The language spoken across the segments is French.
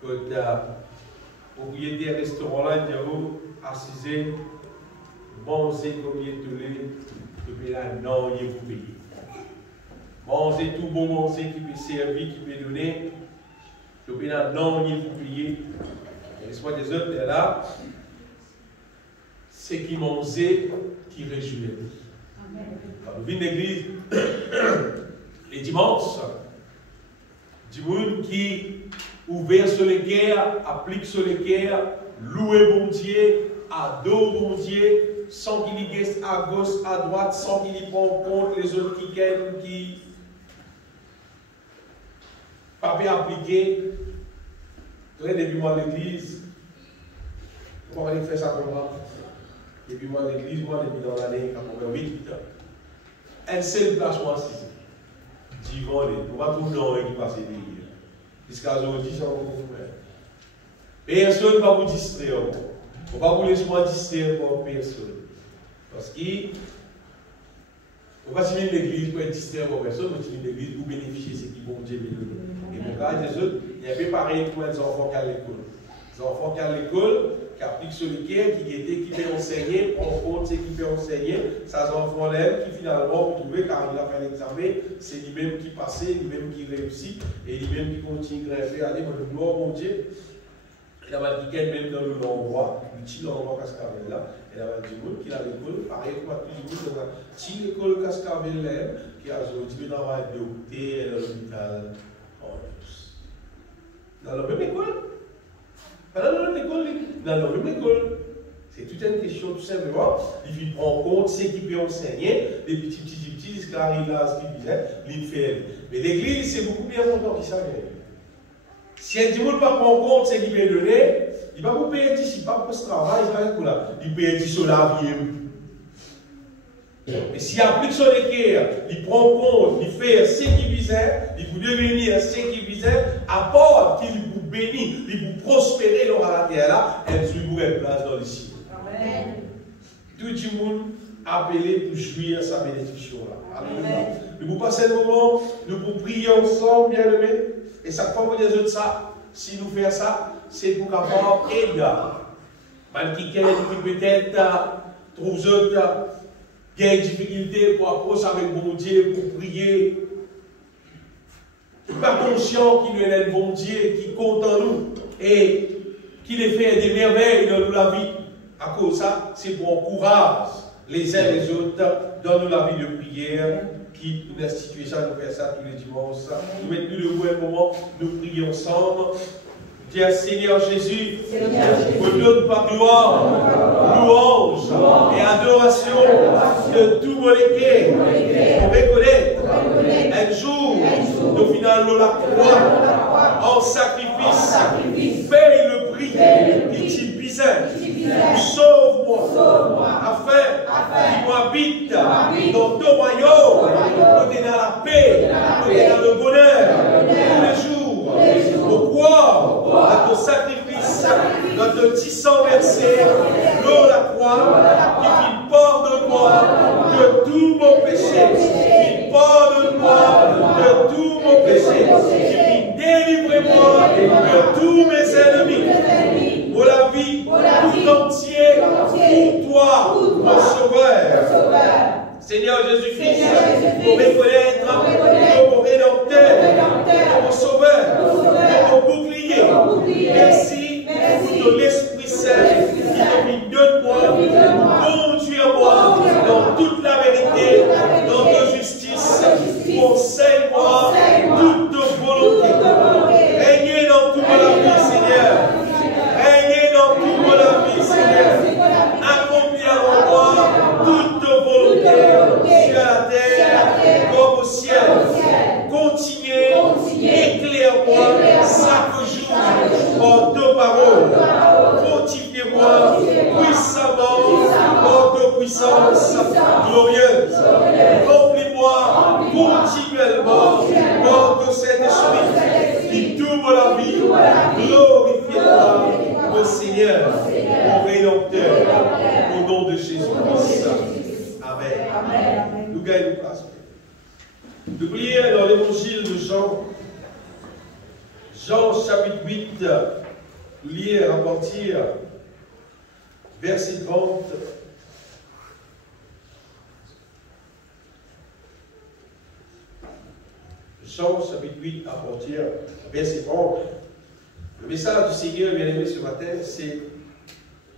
propriétaire restaurant là, il y a assisé, manger combien de lait, et là, non, il vous payer. Manger tout bon manger qui peut servir, qui peut donner, et là, non, il vous payer. L'espoir des autres est là, c'est qui mangeait, qui réjouit. Quand nous venons l'église, les dimanches, du monde qui ouvert sur les guerres, applique sur les guerres, louer bon Dieu, adore bon Dieu, sans qu'il y guette à gauche, à droite, sans qu'il y prenne en compte les autres qui gagnent, qui pas bien appliquer. Depuis moi l'église, comment aller faire ça pour moi? Depuis moi l'église, moi depuis dans l'année 88, un seul place moi assise. Divan, on va tout le temps qui passe derrière. Jusqu'à aujourd'hui, ça va vous faire. Personne ne va vous distraire. On va vous laisser distraire par personne. Parce que on va suivre l'église pour être distrait par personne, on va suivre l'église pour bénéficier de ce qui bon Dieu veut donner. Et mon cas, des autres, il y a peu pareil pour les enfants qui à l'école. Les enfants qui à l'école, qui appliquent sur le cœur, qui peuvent enseigner, prendre compte ce qui peut enseigner, ces enfants-là qui finalement, vous trouvez, car il a fait l'examen, c'est lui-même qui passe, lui-même qui réussit, et lui-même qui continue à grimper, aller dans le gloire, mon Dieu. Il a dit qu'elle même dans l'endroit, le petit endroit Cascavel là, il a dit qu'il a l'école, pareil comme tout le monde, dans la petite école Cascavel là, qui a aujourd'hui dans la docteur, dans l'hôpital, dans la même école. Pas dans la même école, dans la même école. C'est toute une question tout simplement. Il prend compte ce qui peut enseigner, des petits, jusqu'à arriver là, ce qu'il disait, il fait. Mais l'église, c'est beaucoup bien longtemps qu'il savait. Si un ne pas prendre compte ce qu'il peut donner, il va vous payer ici, pas pour ce travail, il paye ici sur la vie. Mais s'il applique son équerre, il prend compte, il fait ce qu'il visait, il vous devenir ce qu'il visait, à part qu'il vous bénit, il vous prospérer dans la terre là, et vous vous place dans le ciel. Amen. Tout le monde appelé pour jouir sa bénédiction là. Alléluia. Nous vous passons le moment, nous vous prions ensemble, bien-aimés. Et ça prend des autres ça. Si nous faisons ça, c'est pour avoir aider. Même qui peut-être trouve d'autres des difficultés pour approcher avec bon Dieu, pour prier. Qui n'est pas conscient qu'il est un bon Dieu qui compte en nous et qui les fait des merveilles dans la vie. À cause de ça, c'est pour encourager les uns les autres dans la vie de prière. Qui nous institue ça, nous faisons ça tous les dimanches. Nous mettons debout un moment, nous prions ensemble. Dis Seigneur Jésus, vous donne par gloire, louange et adoration de tout mon équerre pour reconnaître un jour, au final de la croix, en sacrifice, paye le prix qui t'y bisait. Sauve-moi, afin qu'il m'habite dans ton royaume, côté dans la paix, côté dans le bonheur, tous les jours, au poids de ton sacrifice, de ton petit sang versé, l'eau la croix, qui fit pardonne-moi de tout mon péché, qui pardonne-moi de tout mon péché, qui fit délivrer-moi de tous mes ennemis, pour la vie tout entier, pour toi, mon sauveur. Seigneur Jésus-Christ, pour reconnaître mon rédempteur, mon sauveur, mon bouclier. Merci pour ton Esprit Saint qui te mis de moi, conduis-moi dans toute la vérité, dans ta justice, conseille-moi toute ta volonté. Régnez dans toute la vie, Seigneur. Régnez dans toute la vie, Seigneur. Accomplis en moi toute ta volonté sur la terre comme au ciel. Continuez, éclaire-moi chaque jour par ta parole. Fortifiez-moi puissamment par ta puissance glorieuse. Remplis-moi continuellement par ton Saint-Esprit qui t'ouvre la vie. Glorifiez-moi, mon Seigneur, mon Rédempteur, au nom de Jésus-Christ. Amen. Nous gagnons place. N'oubliez dans l'évangile de Jean, Jean chapitre 8, lire à partir verset 30. Jean chapitre 8 à partir verset 30. Le message du Seigneur, bien aimé, ce matin, c'est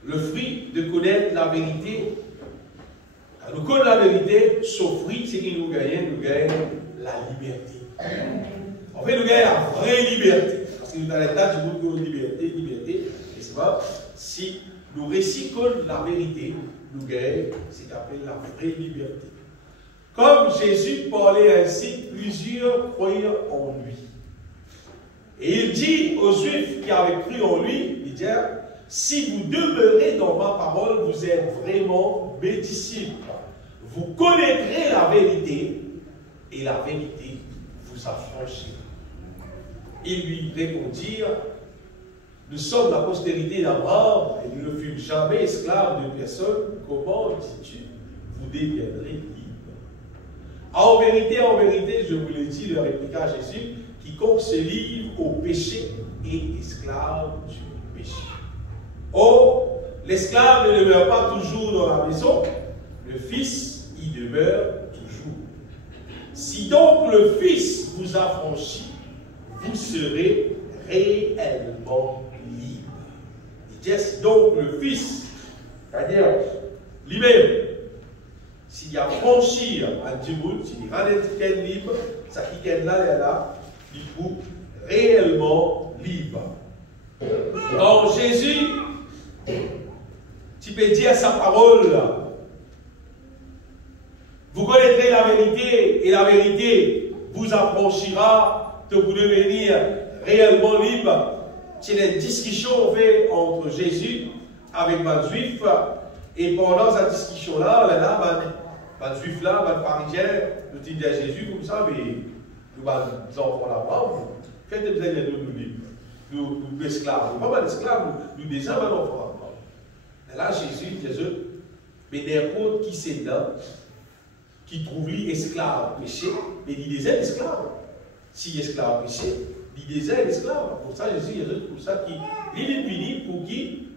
le fruit de connaître la vérité. Quand nous connaissons la vérité, ce fruit, c'est qu'il nous gagne la liberté. En fait, nous gagnons la vraie liberté. Parce que nous, dans l'état du monde de liberté, n'est-ce pas? Si nous récitons la vérité, nous gagnons ce qu'on appelle la vraie liberté. Comme Jésus parlait ainsi, plusieurs croyaient en lui. Et il dit aux Juifs qui avaient cru en lui, il dit, si vous demeurez dans ma parole, vous êtes vraiment mes disciples. Vous connaîtrez la vérité, et la vérité vous affranchira. Ils lui répondirent, nous sommes la postérité d'Abraham, et nous ne fûmes jamais esclaves de personne. Comment dis-tu, vous deviendrez libres? En vérité, je vous l'ai dit, leur répliqua Jésus, quiconque se livre au péché est esclave du péché. Or, l'esclave ne demeure pas toujours dans la maison, le Fils y demeure toujours. Si donc le Fils vous affranchit, vous serez réellement libre. Il dit, si donc le Fils, c'est-à-dire lui-même, s'il y a franchir à Dieu, s'il y a un libre, ça qui est là, il faut réellement libre. Donc Jésus, tu peux dire sa parole, vous connaîtrez la vérité, et la vérité vous affranchira de vous devenir réellement libre. C'est une discussion faite entre Jésus avec les Juifs, et pendant cette discussion-là, les Juifs là, les pharisiens, nous disent à Jésus comme ça, mais nous, les enfants là-bas, faites des besoins de nous libres. Nous esclaves, nous pas d'esclaves, nous des enfants là-bas. Et là, Jésus dit, mais n'importe qui c'est là, qui trouve lui esclave péché, mais il des esclaves. Si esclave péché, il des esclaves. Pour ça, Jésus, il est pour ça qu'il est fini pour qui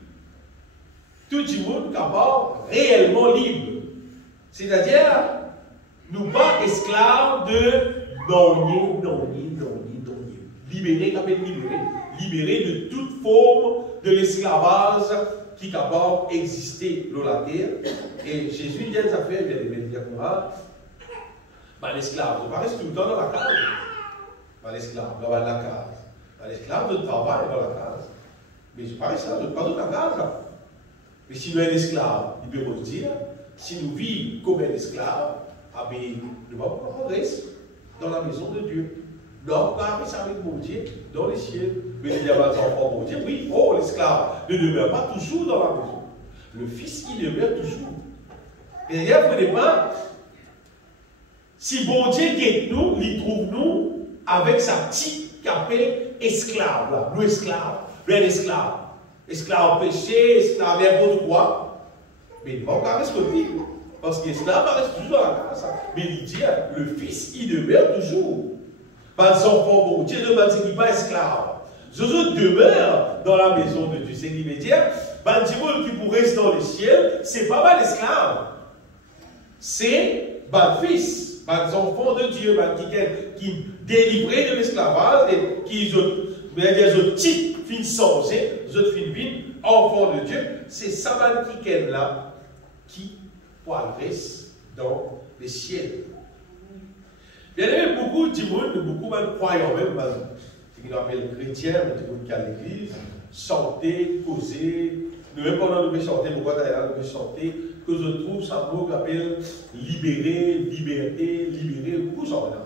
tout le monde capable réellement libre. C'est-à-dire, nous pas esclaves de non. Libérés, libérés de toute forme de l'esclavage qui est capable d'exister dans la terre. Et Jésus dit ça fait, il y a l'esclave, je ne reste tout le temps dans la case. L'esclave, dans la case. L'esclave de travail dans la case. Mais je ne pas dans la case. Mais si nous sommes un esclave, il peut nous dire, si nous vivons comme un esclave, nous ne pouvons pas rester dans la maison de Dieu. Nous ne pouvons pas rester avec mon Dieu dans les cieux. Mais il y a des enfants, mon Dieu, oui, l'esclave ne demeure pas toujours dans la maison. Le Fils, il demeure toujours. Et d'ailleurs, vous ne pas, si bon Dieu guette nous, il trouve nous avec sa petite qu'appelle esclave, là, nous esclaves, bien esclave. Esclave péché, esclave n'importe quoi. Mais il ne va pas rester parce que l'esclave reste toujours dans la casa. Mais il dit, le Fils, il demeure toujours. Pas de enfants, bon Dieu ne m'a dit qu'il n'est pas esclave. Jésus demeure dans la maison de Dieu. C'est ce qui veut dire, qui pourrait rester dans le ciel, ce n'est pas mal esclave. C'est le Fils, les enfants de Dieu, qui délivrés de l'esclavage et qui ont des titres fin changés, des autres fin vie, enfants de Dieu. C'est ça qui est là, qui reste dans le ciel. Il y a beaucoup de monde, beaucoup de croyants même, ce qu'on appelle chrétiens, qui à l'église, chanter, causer. Nous même pendant nous chanter, pourquoi d'ailleurs nous chanter, que je trouve ça mot qu'on appelle libérer, liberté, libérer, beaucoup ça là.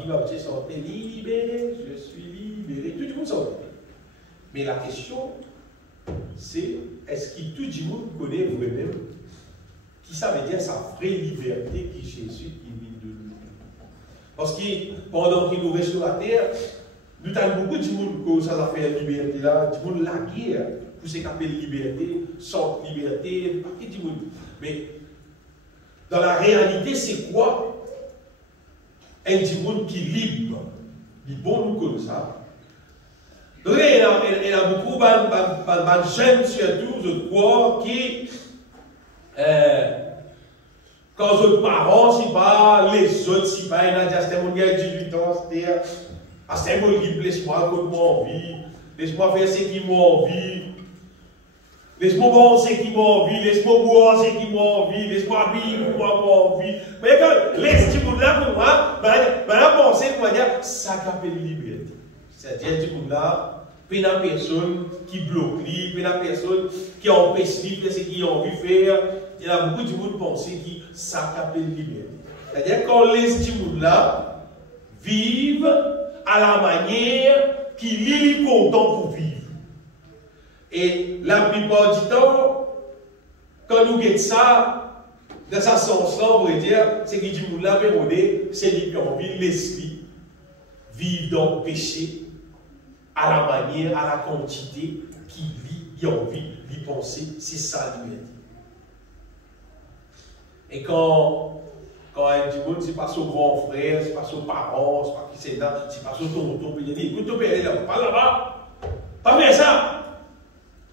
Qui va chanter libéré, je suis libéré, tout le monde chante. Mais la question, c'est est-ce que tout le monde connaît vous-même qui ça veut dire sa vraie liberté qui Jésus qui vit de nous? Parce que pendant qu'il nous reste sur la terre, nous avons beaucoup de monde qui ça fait la liberté là, du monde la guerre pour ce qu'on appelle liberté, sans liberté, pas du monde. Mais dans la réalité, c'est quoi? Un monde qui est libre, il est bon nous comme ça, Donc, il y a beaucoup de jeunes, surtout, je crois, qui, quand les parents, si pas, les autres, si pas, il y a des gens qui ont 18 ans, c'est-à-dire, c'est un mot qui laisse-moi envie, laisse-moi faire ce qui m'a envie, laisse-moi boire ce qui m'a envie, laisse-moi boire ce qui m'a envie, laisse-moi vivre pour moi m'a envie. Mais quand laisse ce monde-là pour moi, la pensée pour dire, ça s'appelle liberté. C'est-à-dire, ce monde-là, puis la personne qui bloque, puis la personne qui empêche de faire ce qu'il a envie de faire. Il y a beaucoup de monde pensée qui s'appelle liberté. C'est-à-dire qu'on laisse ce monde-là vivre à la manière qu'il est content pour vivre. Et la plupart du temps, quand nous guettons ça, dans ce sens-là, on va dire, c'est que du monde là, c'est lui qui a envie de laisser vivre dans le péché à la manière, à la quantité qu'il a envie d'y penser. C'est ça la liberté. Et quand un petit monde, c'est pas son grand frère, c'est pas son parent, c'est pas qui c'est là, c'est pas son tonton, il dit, écoute, ton père est là, pas là-bas, pas faire ça.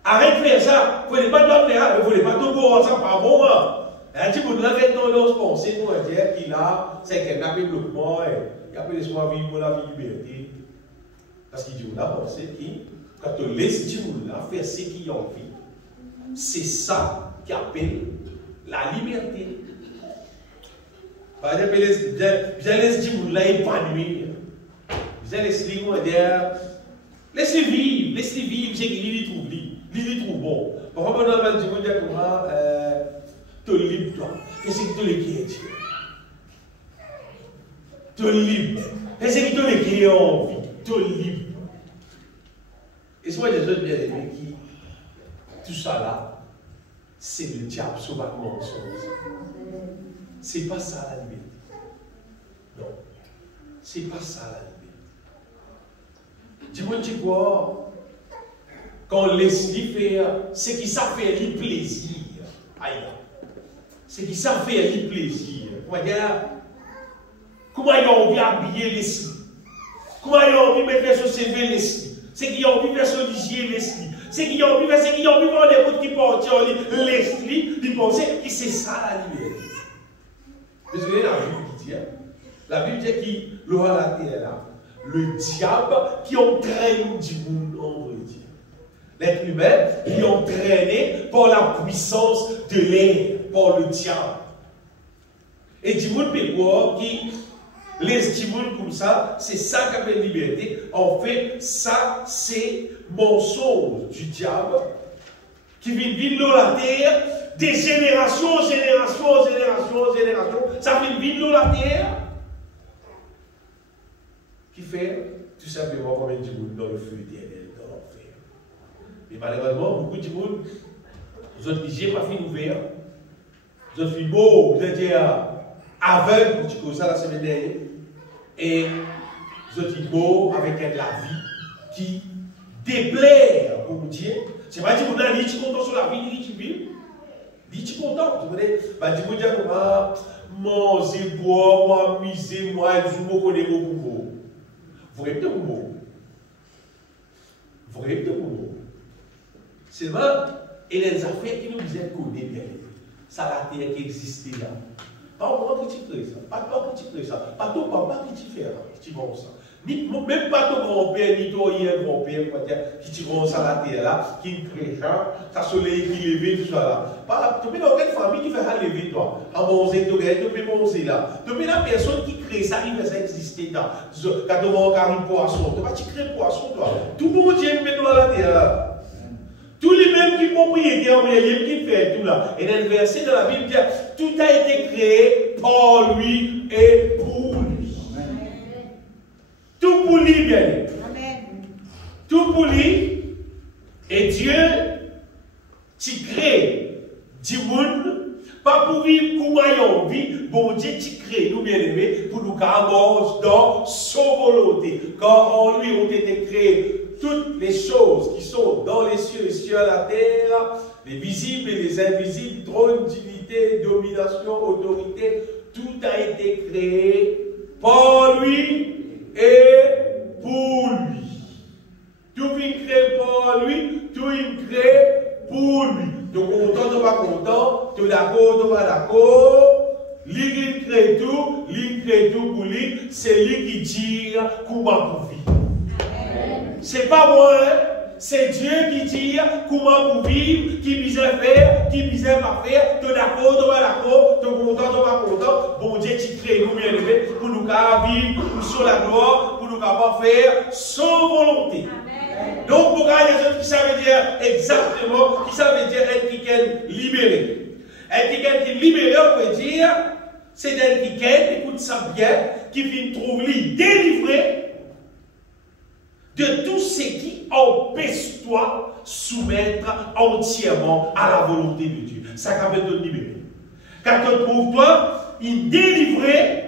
Arrête de faire ça. Vous ne voulez pas te faire, vous ne voulez pas tout boire, ça pas bon. Un petit monde là, dans leur pensée, pour dire qu'il a, c'est qu'un appel bloquement, il appelle laisse-moi vivre pour la vie liberté. Parce qu'il dit, on a pensé que quand on laisse ce monde là faire ce qu'il a envie, c'est ça qui appelle la liberté. Par exemple, bien laisse ce monde là épanouir. Bien laisse les gens dire, laissez vivre, c'est qu'il y trouve. Il est trop bon. Parfois, on a dit, comment te libre, toi. Qu'est-ce que tu es Dieu? Te libre. Qu'est-ce que tu es qui envie? Te libre. Et soit des autres bien aimés qui, tout ça là, c'est le diable sauvagement mensonge. C'est pas ça la liberté. Non. C'est pas ça la liberté. Dis-moi, tu vois. Quand on laisse lui faire, c'est qui ça fait lui plaisir. C'est qui ça fait lui plaisir. Comment il a envie d'habiller l'esprit? Comment il a envie de mettre sur ses vêtements l'esprit? C'est qu'il a envie de faire son hygiène l'esprit. C'est qu'il a envie de faire des choses qui portent l'esprit, de penser que c'est ça la liberté. Vous savez la Bible qui dit, la Bible dit qu'il aura la terre là, le diable qui entraîne du monde en vrai dire. L'être humain qui est entraîné par la puissance de l'air, par le diable. Et du monde pépoir qui laisse du monde comme ça, c'est ça qui appelle liberté. En fait, ça, c'est mensonge du diable qui vient vivre dans la terre des générations, ça vient vivre dans la terre qui fait tout simplement comme du monde dans le feu éternel, dans l'enfer. Mais malheureusement, beaucoup de monde, vous êtes obligés, pas fin ouvert, vous êtes fait beau, vous êtes aveugle, pour tu ça la semaine dernière, et vous êtes beau avec la vie qui déplaire pour Dieu. C'est pas dire que vous êtes content sur la vie, tu vis, tu content. Vous voyez, vous dire comment manger, boire, moi, miser, moi, je connais beaucoup. Vous rêvez de beaucoup. Vous rêvez de beaucoup. Seulement, il y a des affaires qui nous connaissent bien. Ça la terre qui existait là. Pas moi qui crée ça. Pas toi qui crée ça. Pas ton papa qui fait qui vend ça. Même pas ton grand-père, ni ton grand-père qui te vend ça la terre là, qui crée ça, ça soleil qui lève, tout ça là. Pas, tu peux aucune famille qui fait ça lever toi. À manger, tu peux manger là. Tu peux la personne qui crée ça, il fait ça exister là. Quand tu vas faire un poisson, tu vas créer un poisson toi. Tout le monde vient mettre la terre là. Tous les mêmes qui propriétaires, qui fait tout là. Et dans le verset de la Bible dit, tout a été créé par lui et pour lui. Tout pour lui, bien. Amen. Tout pour lui. Et Dieu, tu crées du monde, pas pour vivre comme on vit. Bon Dieu, tu crées nous, bien aimés, pour nous garder dans sa volonté. Quand en lui ont été créés toutes les choses qui sont dans les cieux et sur la terre, les visibles et les invisibles, trône, dignité, domination, autorité, tout a été créé par lui et pour lui. Tout en lui, tout il crée pour lui. Donc, content, tu pas content, tu es d'accord, tu pas d'accord. Lui qui crée tout pour lui, c'est lui qui tire comment pour vivre. C'est pas moi, hein? C'est Dieu qui tire comment pour vivre, qui visait faire, qui visait pas faire. Tu es d'accord, tu pas d'accord, tu es content, tu pas content. Bon Dieu, tu crées nous bien aimés pour nous vivre sur la gloire, pour nous faire sans volonté. Amen. Donc, pour les gens qui savent dire exactement, qui savent dire être qui est libéré. Être qui est libéré, on veut dire, c'est d'être qui est, écoute ça bien, qui vient trouver délivré de tout ce qui empêche toi soumettre entièrement à la volonté de Dieu. Ça va te libérer. Quand tu trouves toi, il délivré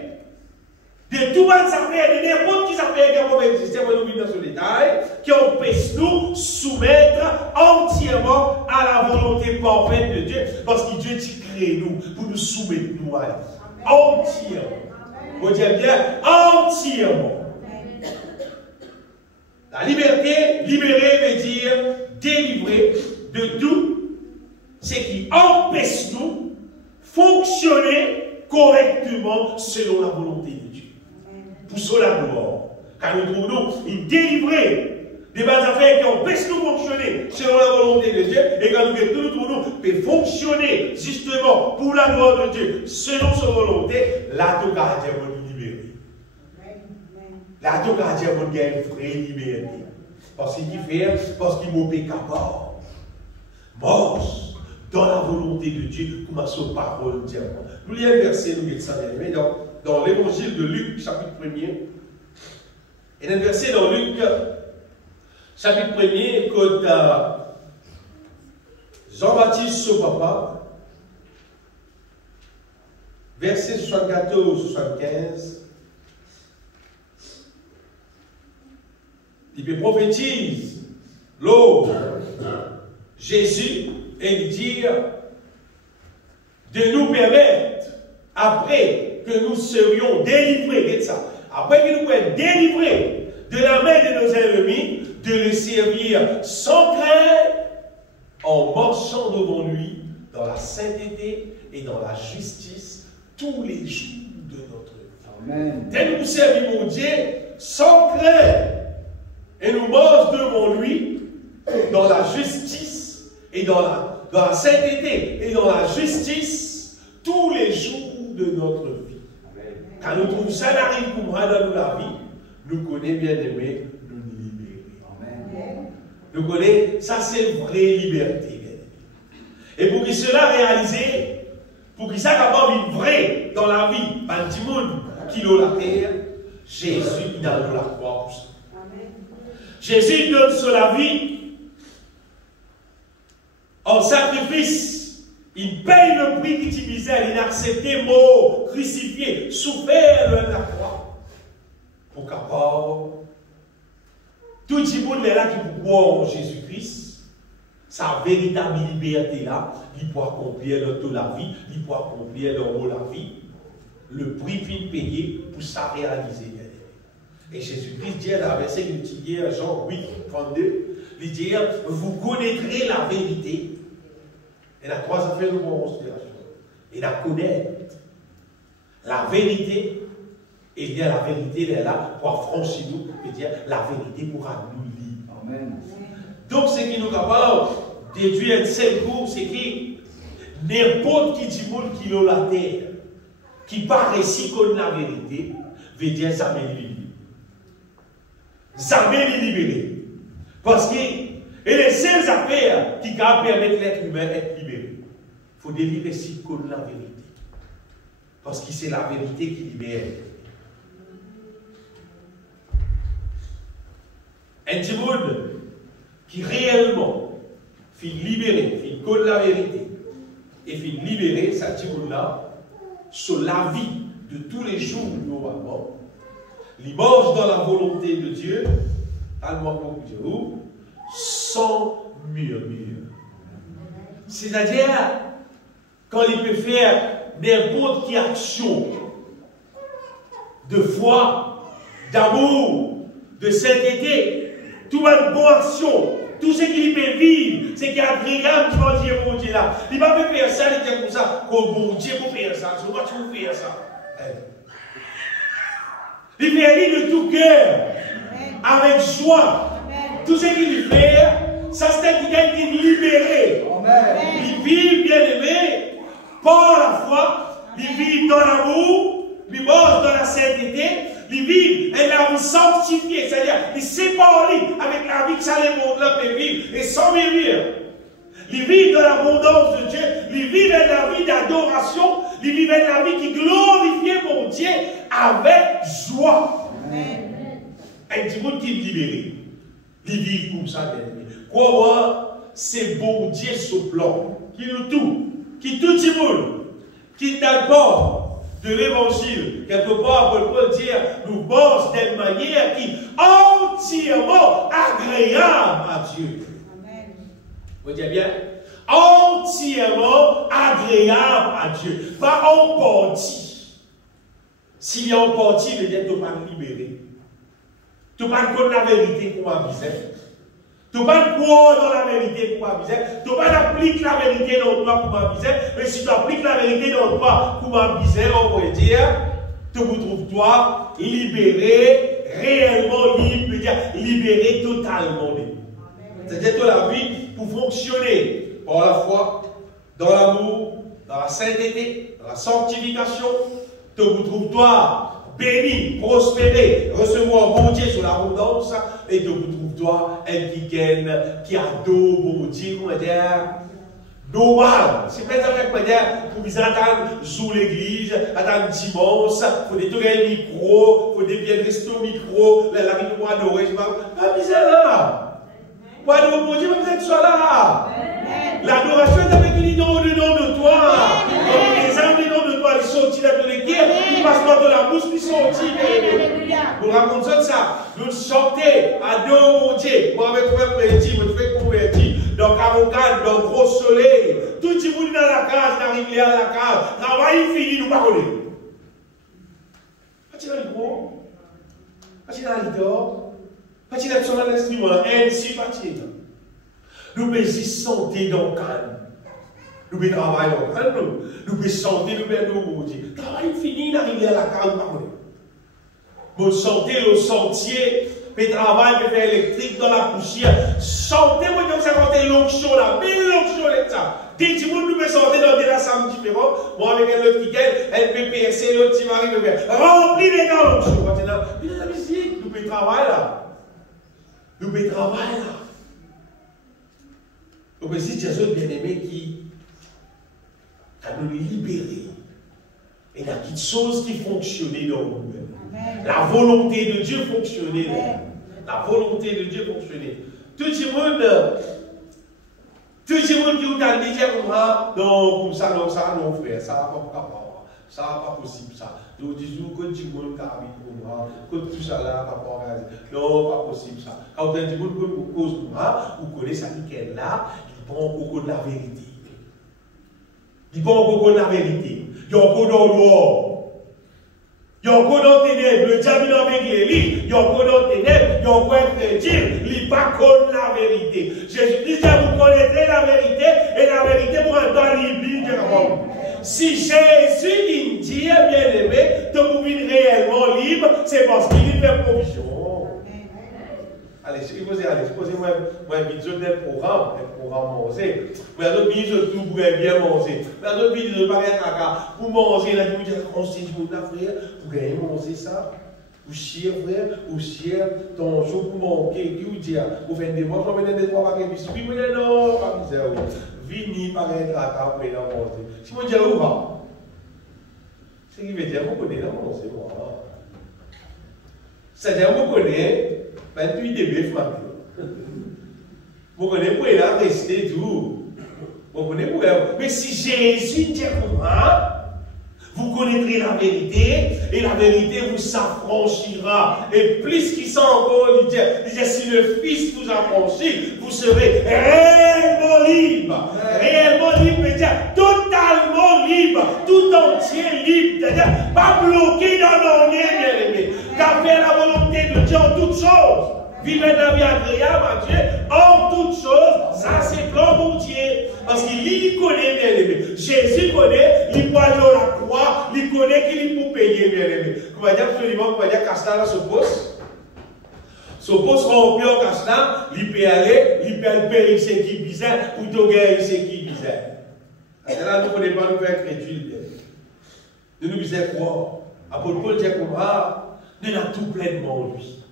de tout les affaires, de n'importe quelle affaire qui peuvent exister, on nous dans ce détail, qui empêche nous soumettre entièrement à la volonté parfaite de Dieu. Parce que Dieu crée nous pour nous soumettre nous à lui. Entièrement. Vous dites bien, entièrement. La liberté, libérer veut dire délivrer de tout ce qui empêche nous fonctionner correctement selon la volonté de Dieu. Pour cela, car nous trouvons une délivrée des bonnes affaires qui empêchent nous de fonctionner selon la volonté de Dieu, et quand nous trouvons peut fonctionner justement pour la gloire de Dieu selon sa volonté, là, tout gardien va nous libérer. Là, tout gardien va gagner une vraie liberté. Parce qu'il fait, parce qu'il m'a capable. Mort dans la volonté de Dieu, comme à sa parole dit. Nous lisons un verset, nous lisons ça bien, dans l'évangile de Luc, chapitre 1er. Et un verset dans Luc, chapitre 1er, quand Jean-Baptiste, son papa, verset 74-75, il prophétise l'eau, Jésus, et il dit de nous permettre, après que nous serions délivrés de ça, après que nous soyons délivrés de la main de nos ennemis, de les servir sans crainte, en marchant devant lui dans la sainteté et dans la justice tous les jours de notre vie. Amen. Dès nous servir mon Dieu sans crainte, et nous marchons devant lui dans la justice et dans la sainteté et dans la justice tous les jours de notre vie. Amen. Quand nous trouvons ça n'arrive comme dans la vie, nous connaissons bien aimé, nous nous libérer. Amen. Nous connaissons, ça c'est une vraie liberté. Et pour que cela réalisé, pour que ça capable de vrai dans la vie, par le monde qui est la terre, Jésus il a la croix pour ça. Jésus donne sur la vie en sacrifice. Il paye le prix qui t'utilisait. Il a accepté mort, crucifié, souffert de la croix. Pour capable, tout le monde est là qui peut croire en Jésus-Christ. Sa véritable liberté là, il peut accomplir dans toute la vie, il peut accomplir dans toute la vie. Le prix qu'il paye pour ça réaliser. Et Jésus-Christ dit dans le verset qu'il dit à Jean 8, 32, il dit, vous connaîtrez la vérité. Et la troisième affaire de mon considération. Et la connaître. La vérité. Et il dit la vérité, elle est là pour affranchir nous. Et dire la vérité pourra nous lire. Amen. Donc, ce qui nous capable de déduire un seul coup, c'est que n'importe qui dit monde qui est la terre, qui paraît si comme la vérité, veut dire ça m'est libéré. Ça m'est libéré. Parce que, et les seules affaires qui permettent l'être humain d'être libéré, il faut délivrer si comme la vérité. Parce que c'est la vérité qui libère. Un petit monde qui réellement fait libérer, fait connaître la vérité, et fait libérer ce petit monde-là sur la vie de tous les jours normalement, il marche dans la volonté de Dieu, sans murmure. C'est-à-dire, quand il peut faire n'importe quelle action de foi, d'amour, de sainteté, toute une bonne action Tout ce qu'il peut vivre, c'est qu'il y a agréable devant Dieu, mon Dieu là. Il ne va pas faire ça, il dit comme ça, comme bon Dieu pour faire ça. Je vois tu veux faire ça. Il fait de tout cœur, avec joie. Tout ce qu'il fait, ça c'est quelqu'un qui est libéré. Il vit bien aimé, par la foi, il vit dans l'amour, il bosse dans la sainteté, il vit et la vie sanctifiée, c'est-à-dire il sépare avec la vie que ça le monde là peut vivre et sans vivre. Il vit dans l'abondance de Dieu, il vit dans la vie d'adoration, il vit dans la vie qui glorifie mon Dieu avec joie. Et du monde qui est libéré, il vit comme ça, bien aimé. Quoi, c'est bon Dieu ce plan, qui nous tout, qui tout le monde, qui d'accord de l'évangile, quelque part, on peut dire, nous bosse d'une manière qui est entièrement agréable à Dieu. Amen. Vous dites bien? Entièrement agréable à Dieu. Pas en partie. S'il y a en partie, il veut dire que tu ne vas pas libérer. Tu ne vas pas connaître la vérité pour m'aviser. Tu ne vas pas croire dans la vérité pour m'aviser. Tu ne vas pas appliquer la vérité dans toi pour m'aviser. Mais si tu appliques la vérité dans toi pour m'aviser, on va dire, tu vous trouves toi libéré, réellement libre, veut dire libéré totalement libre. C'est-à-dire que la vie pour fonctionner par la foi, dans l'amour, dans la sainteté, dans la sanctification, tu vous trouves toi béni, prospérer, recevoir bon Dieu sur l'abondance, et tu vous trouves toi un qui adore bon Dieu, on va dire, normal. C'est pas ça qu'on va dire, pour vous attendre sous l'église, attendre dimanche, il faut détruire un micro, il faut bien rester au micro, la vie de moi adorer, je ne pas misère là. Moi, adorer bon Dieu, vous êtes soit là. L'adoration est avec les noms de toi. Les âmes des noms de toi, ils sont tirés de l'équipe, ils passent pas de la bouche, ils sont tirés. Vous racontez ça. Nous chantons, adore mon Dieu. Moi, avec frère converti, je fais converti. Dans Carocan, dans Gros Soleil. Tout le monde dans la case, dans la rivière, la case. Travail fini, nous ne parlons pas. Pas-tu dans le gros? Pas-tu dans le dehors? Pas-tu dans l'instrument? Ainsi, pas-tu dans. Nous pouvons santé dans le calme. Nous pouvons travailler dans le calme. Nous pouvons santé, nous pouvons nous travail fini, d'arriver à la calme. Nous santé, le sentier, le travail, le faire électrique dans la poussière. Santé, moi, je vais faire l'onction là. Mais l'onction est ça. Dès que nous pouvons sortir dans des rassemblements différents, moi, avec un autre qui gagne, elle peut PSC, l'autre qui marie, le faire. Remplis les gars l'onction. Maintenant, il y a la musique. Nous pouvons travailler là. Nous pouvons travailler là. Donc, c'est Jésus bien-aimé qui a nous libéré. Et il y a quelque chose qui fonctionnait dans nous. La volonté de Dieu fonctionnait. La volonté de Dieu fonctionnait. Tout le monde qui vous a dit, non, comme ça, non, ça, non, frère, ça va pas capable. Ça va pas possible, ça. Donc, disons que du monde qui habite pour moi, que tout ça là, pas non, pas possible, ça. Quand vous avez du monde qui vous cause pour moi, vous connaissez ça, qui est là, il prend beaucoup de la vérité. Il prend beaucoup de la vérité. Il y a encore dans l'or. Il y a encore dans les ténèbres. Le diable est avec lui. Il y a encore dans les ténèbres. Il y a encore un chrétien. Il n'est pas contre la vérité. Jésus dit, vous connaîtrez la vérité et la vérité pour un temps libre. Si Jésus dit, bien aimé, que vous vivez réellement libre, c'est parce qu'il fait provision. Allez, supposez-moi, un programme manger. Mais à d'autres pays, je tout pourrais bien manger. Mais à d'autres pays, je ne pas être à pour manger. Là, je vous dis, on s'est dit, frère, vous gagnez manger ça. Vous chier, frère, vous chier, ton jour pour manquer, qui vous dit, vous faites des mois, vous mettez des trois paquets, puis oui, mais non, pas misère. Vini, paraître à table, mais non, manger. Si vous dites, où va? C'est ce qui veut dire, vous connaissez, non, c'est moi. C'est-à-dire, vous connaissez. 28 début frappé. Vous connaissez pour là rester tout. Vous connaissez pour mais si Jésus dit vous connaîtrez la vérité et la vérité vous s'affranchira. Et plus qu'il sent encore, il dit si le Fils vous affranchit, vous serez réellement libre. Réellement libre, c'est-à-dire totalement libre, tout entier libre, c'est-à-dire pas bloqué dans l'ennui, bien aimé. Car faire la volonté de Dieu en toutes choses. Vivre la vie agréable à Dieu, en toutes choses, ça c'est plan pour Dieu. Parce qu'il connaît bien aimé. Jésus connaît, il parle de la croix, il connaît qu'il est pour payer bien aimé. Comment dire absolument, comment dire Castan se pose. Se pose rempli en Castan, il peut aller, il peut payer ce qui est bizarre, ou tout gagner ce qui est bizarre. Là, nous ne connaissons pas nous faire crédule. Nous nous disons quoi? Apôtre Paul dit comment? Nous avons tout pleinement en lui.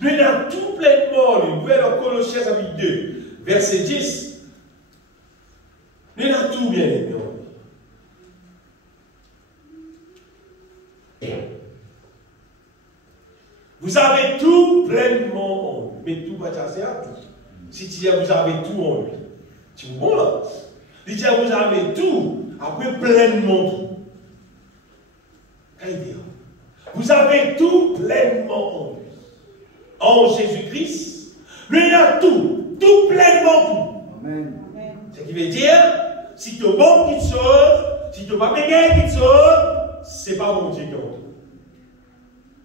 Nous avons tout pleinement en lui. Vous voyez dans Colossiens chapitre 2, verset 10. Nous avons tout bien aimé en lui. Vous avez tout pleinement en lui. Mais tout va chasser à tout. Si tu dis vous avez tout en lui, tu vous bon là? Il dit vous avez tout, après pleinement tout. Vous avez tout pleinement en lui. En Jésus-Christ, lui il a tout, tout pleinement tout. Amen. Ce qui veut dire, si tu as bon quelque chose, si tu n'as pas gagné quelque chose, ce n'est pas mon Dieu qui a tout.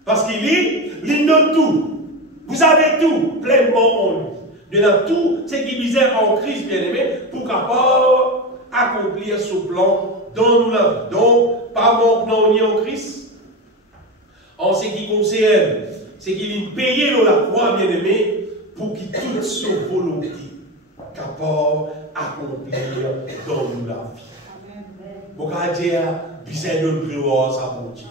Parce qu'il dit, il a tout. Vous avez tout pleinement en lui. Il a tout ce qui visait en Christ, bien aimé, pour capable accomplir ce plan dans nous l'avons. Donc, pas manquant ni en Christ. En ce qui concerne, c'est qu'il est payé dans la croix, bien aimé, pour qu'il toute sa volonté capable d'accomplir dans nous la vie. Pour qu'à dire, bizarre de prière, ça bon Dieu.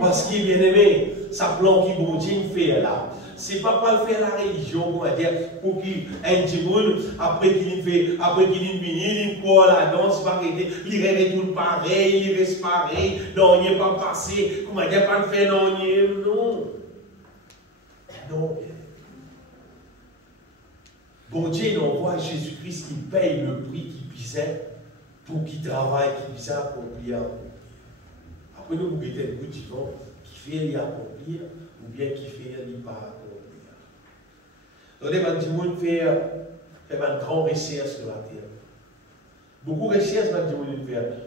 Parce qu'il bien aimé, ça plan qui bon Dieu fait là. C'est pas pour faire la religion, on va dire, pour qu'il un après qu'il fait, après qu'il finit, il croit là-dedans, c'est pas qu'il retourne pareil, il reste pareil, non, il n'est pas passé, comment dire, pas de faire, non, non. Non. Bon Dieu, il envoie Jésus-Christ qui paye le prix qui pisait pour qu'il travaille, qui puisse accomplir. Après, nous, vous mettez le bout du vent qui fait l'y accomplir, ou bien qui fait l'y pas accomplir. Donc, les gens fait une grande recherche sur la terre. Beaucoup de recherches, les gens font,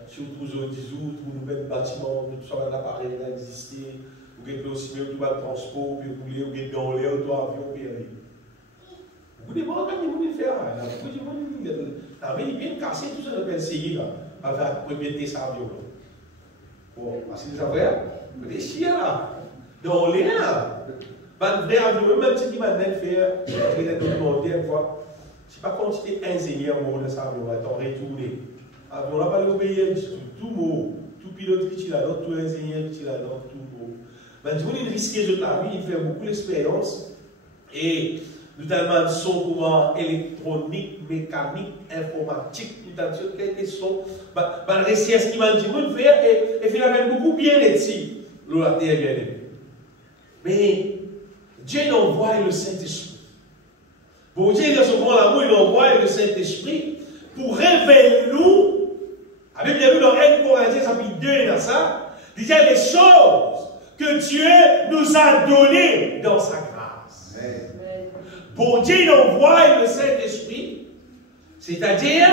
surtout aux 10 août, où nous mettons bâtiments, tout ça, l'appareil a existé, ou bien aussi même tout le transport, puis rouler, ou bien dans l'air, tout avion, puis aller. Beaucoup de gens font ça. Beaucoup de gens font bien cassé tout ça, on peut essayer, avec le premier test avion. Bon, parce que les affaires, des chiens là, dans l'air. Même si tu m'as fait, je vais te demander une fois, je ne sais pas quand tu es ingénieur de ça, on va t'en retourner. On n'a pas l'obéir tout mot, tout pilote qui est là-dedans, tout ingénieur qui est là-dedans, tout mot. Mais tu vois, il risque de ta vie, il fait beaucoup d'expérience, et notamment de son courant électronique, mécanique, informatique, tout à fait, des sons. La recherche qui m'a dit, on fait, et finalement, beaucoup bien ici, la terre bien aimée. Mais, Dieu envoie le Saint-Esprit. Pour Dieu, dans son grand amour, il envoie le Saint-Esprit pour révéler nous. La Bible dit dans 1 Corinthiens chapitre 2, dans ça, il dit les choses que Dieu nous a données dans sa grâce. Pour Dieu, il envoie le Saint-Esprit, c'est-à-dire,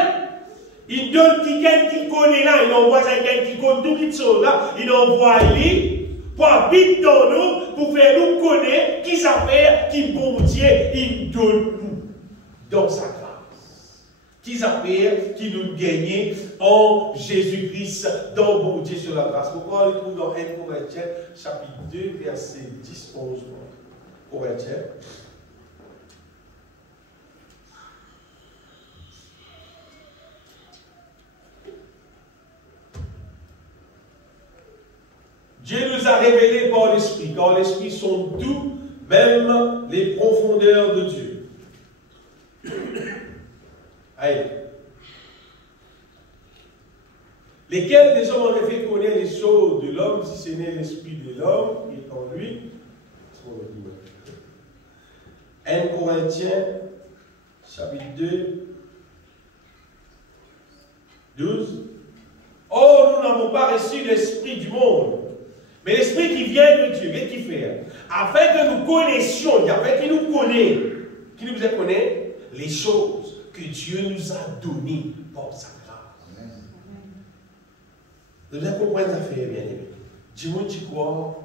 il donne quelqu'un qui connaît là, il envoie quelqu'un qui connaît tout qui sont là, il envoie lui. Pour habiter dans nous, pour faire nous connaître qui s'appelle, qui bon Dieu, il donne nous dans sa grâce. Qui s'appelle, qui nous gagne en Jésus-Christ, dans bon Dieu sur la grâce. Pourquoi on le trouve dans 1 Corinthiens, chapitre 2, verset 10, 11. Corinthiens. Dieu nous a révélé par l'Esprit, car l'Esprit sont doux, même les profondeurs de Dieu. Allez. Lesquels des hommes en effet connaissent les choses de l'homme, si ce n'est l'Esprit de l'homme qui est en lui. 1 Corinthiens, chapitre 2, 12. Or, nous n'avons pas reçu l'Esprit du monde, mais l'Esprit qui vient de Dieu, qu'est-ce qu'il fait? Afin que nous connaissions, afin qu'il nous connaisse, qui nous connaît les choses que Dieu nous a données par sa grâce. Vous devez comprendre ça fait bien aimé. Dieu dit quoi?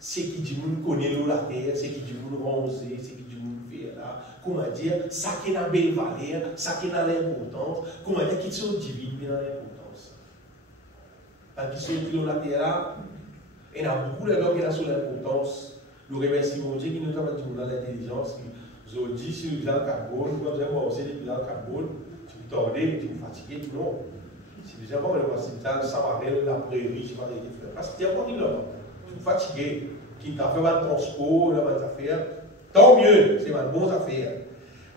c'est qui dit nous connaît l'eau la terre, c'est qui dit nous roncer, c'est qui dit nous faire là. Comment dire, ça qui est dans la belle valeur, ça qui est dans l'importance, comment dire, qui sont divines dans l'importance. Parce qu'ils sont l'eau la terre là, et il y a beaucoup de gens qui sont sur l'importance. Nous remercions mon Dieu qui nous a dit dans l'intelligence. Vous avez dit, si vous avez le carbone, vous avez aussi depuis le carbone, si vous tordez, si vous fatiguez, non. Si vous avez le hospital, ça va aller, la prairie, je vais aller faire. Parce que c'est encore une heure. Si vous fatiguez, qui t'a fait votre transport, votre affaire, tant mieux, c'est votre bonne affaire.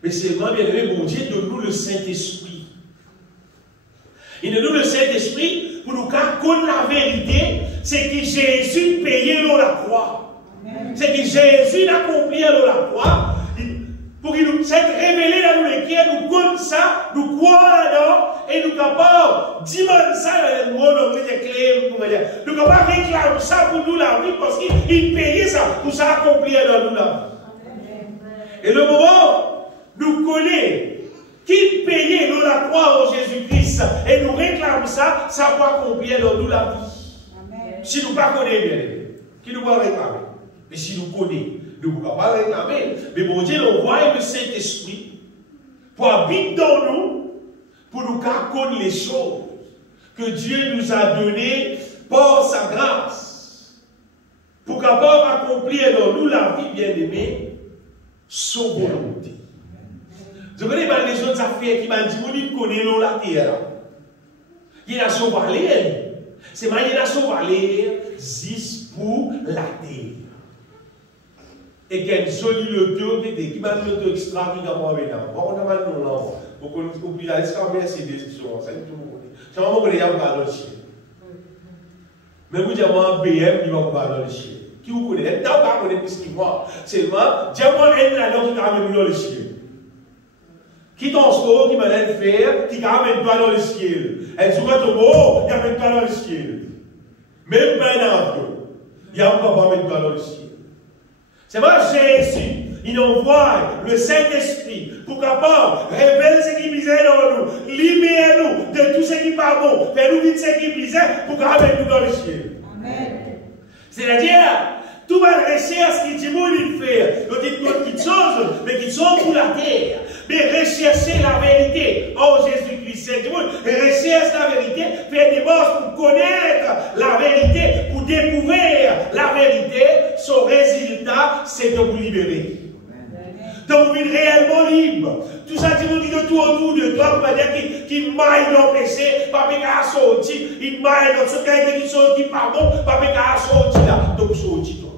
Mais seulement, bien aimé, mon Dieu, donne-nous le Saint-Esprit. Il donne-nous le Saint-Esprit pour nous connaître la vérité, c'est que Jésus payait l'eau la croix. C'est que Jésus a accompli l'eau la croix. Pour qu'il nous soit révélé dans nous les cœurs, nous connaissons ça, nous croyons là-dedans, et nous sommes capables d'imaginer ça dans le monde, nous sommes capables de réclamer ça pour nous la vie, parce qu'il payait ça pour ça accomplir dans nous la vie. Et le moment, nous connaissons qu'il payait nous la croix en Jésus-Christ, et nous réclamons ça, ça va accomplir dans nous la vie. Si nous ne connaissons pas bien, qui nous va réclamer? Mais si nous connaissons, nous ne pouvons pas réclamer. Mais bon Dieu envoie le Saint-Esprit pour habiter dans nous, pour nous connaître les choses que Dieu nous a données par sa grâce, pour capable accomplir dans nous la vie bien-aimée, son volonté. Je connais pas les autres affaires qui m'ont dit, vous connaissez l'eau la terre. Il y a son valeur. C'est mal, il y a son valeur, juste pour la terre. Et qu'il y a une jolie loto qui m'a dit l'auto extra qui a pas avec là. On a mal non là. Pour qu'on nous oublie la escamper ces décisions. Ça tout le monde. C'est vraiment que les gens parlent dans le ciel. Mais vous dites moi BM il va parler dans le ciel. Qui vous connaît? Tant pas connaître plus que moi. Seulement, dis-moi un là qui a même dans le ciel. Qui transport, qui m'a l'air faire, qui a même pas dans le ciel. Elle joue au mot, il y a même pas dans le ciel. Même pas dans le il y a pas même pas dans le ciel. C'est vrai, Jésus, il envoie le Saint-Esprit pour capable révéler ce qui brisait dans nous, libérer nous de tout ce qui n'est pas bon, faire nous vite ce qui brisait pour capable nous dans le ciel. Amen. C'est-à-dire, tout va recherche qui dit il fait, donc il faut petites choses, mais qui sont pour la terre. Mais rechercher la vérité. Oh Jésus-Christ, c'est tout. Recherche la vérité, faire des bosses pour connaître la vérité, pour découvrir la vérité. Son résultat, c'est de vous libérer. De vous vivre réellement libre. Tout ça, tu vous dis de tout autour de toi, pour dire qu'il maille dans le péché, pas pécar sortir, il maille dans ce quelque chose qui n'est pas bon, pas pécar sortir là. Donc, sortir toi.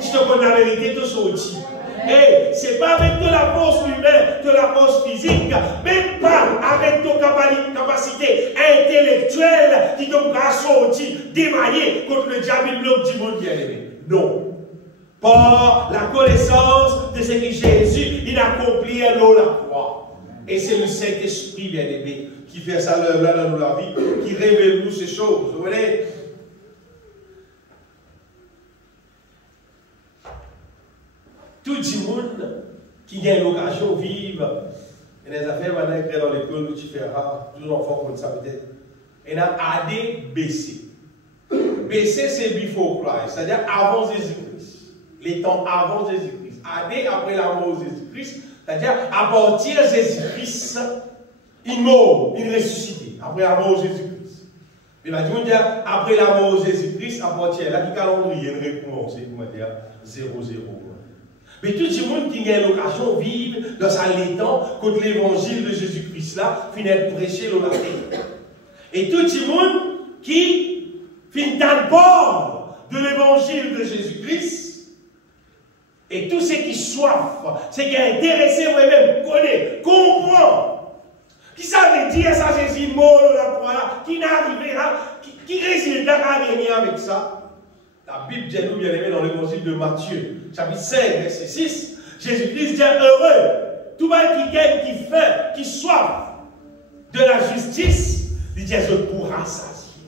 Si tu connais la vérité, tu sortis. Et ce n'est pas avec de la force humaine, de la force physique, même pas avec ton capacité intellectuelle qui t'ont sorti, démaillé contre le diable bloc du monde bien-aimé. Non. Par la connaissance de ce que Jésus il a accompli à l'eau la croix. Et c'est le Saint-Esprit bien-aimé qui fait ça là dans nos vie, qui révèle nous ces choses. Vous voyez? Tout le monde qui a l'occasion de vivre, et les affaires maintenant écrites dans l'école, où tu feras, tous les enfants comme ça peut-être, et a AD, BC. BC c'est before Christ, c'est-à-dire avant Jésus-Christ. Les temps avant Jésus-Christ. AD après la mort de Jésus-Christ, c'est-à-dire à partir de Jésus-Christ, il mort, il ressuscité, après la mort de Jésus-Christ. Mais il va dire, après la mort de Jésus-Christ, à partir de là, qui calendrier recommence, comment dire, 0-0. Mais tout le monde qui a l'occasion de vivre dans sa temps contre l'évangile de Jésus-Christ là, finit de prêcher le latin. Et tout le monde qui finit d'abord de l'évangile de Jésus-Christ, et tous ceux qui soivent, ceux qui sont intéressés eux-mêmes, connaissent, comprennent. Qui savent dire ça, Jésus mort la croix là, qui n'arrive là, qui résultat à venir avec ça. La Bible dit nous bien aimé dans l'évangile de Matthieu, chapitre 5, verset 6, Jésus-Christ dit heureux, tout le monde qui fait, qui soif de la justice, il dit je pourra rassasier.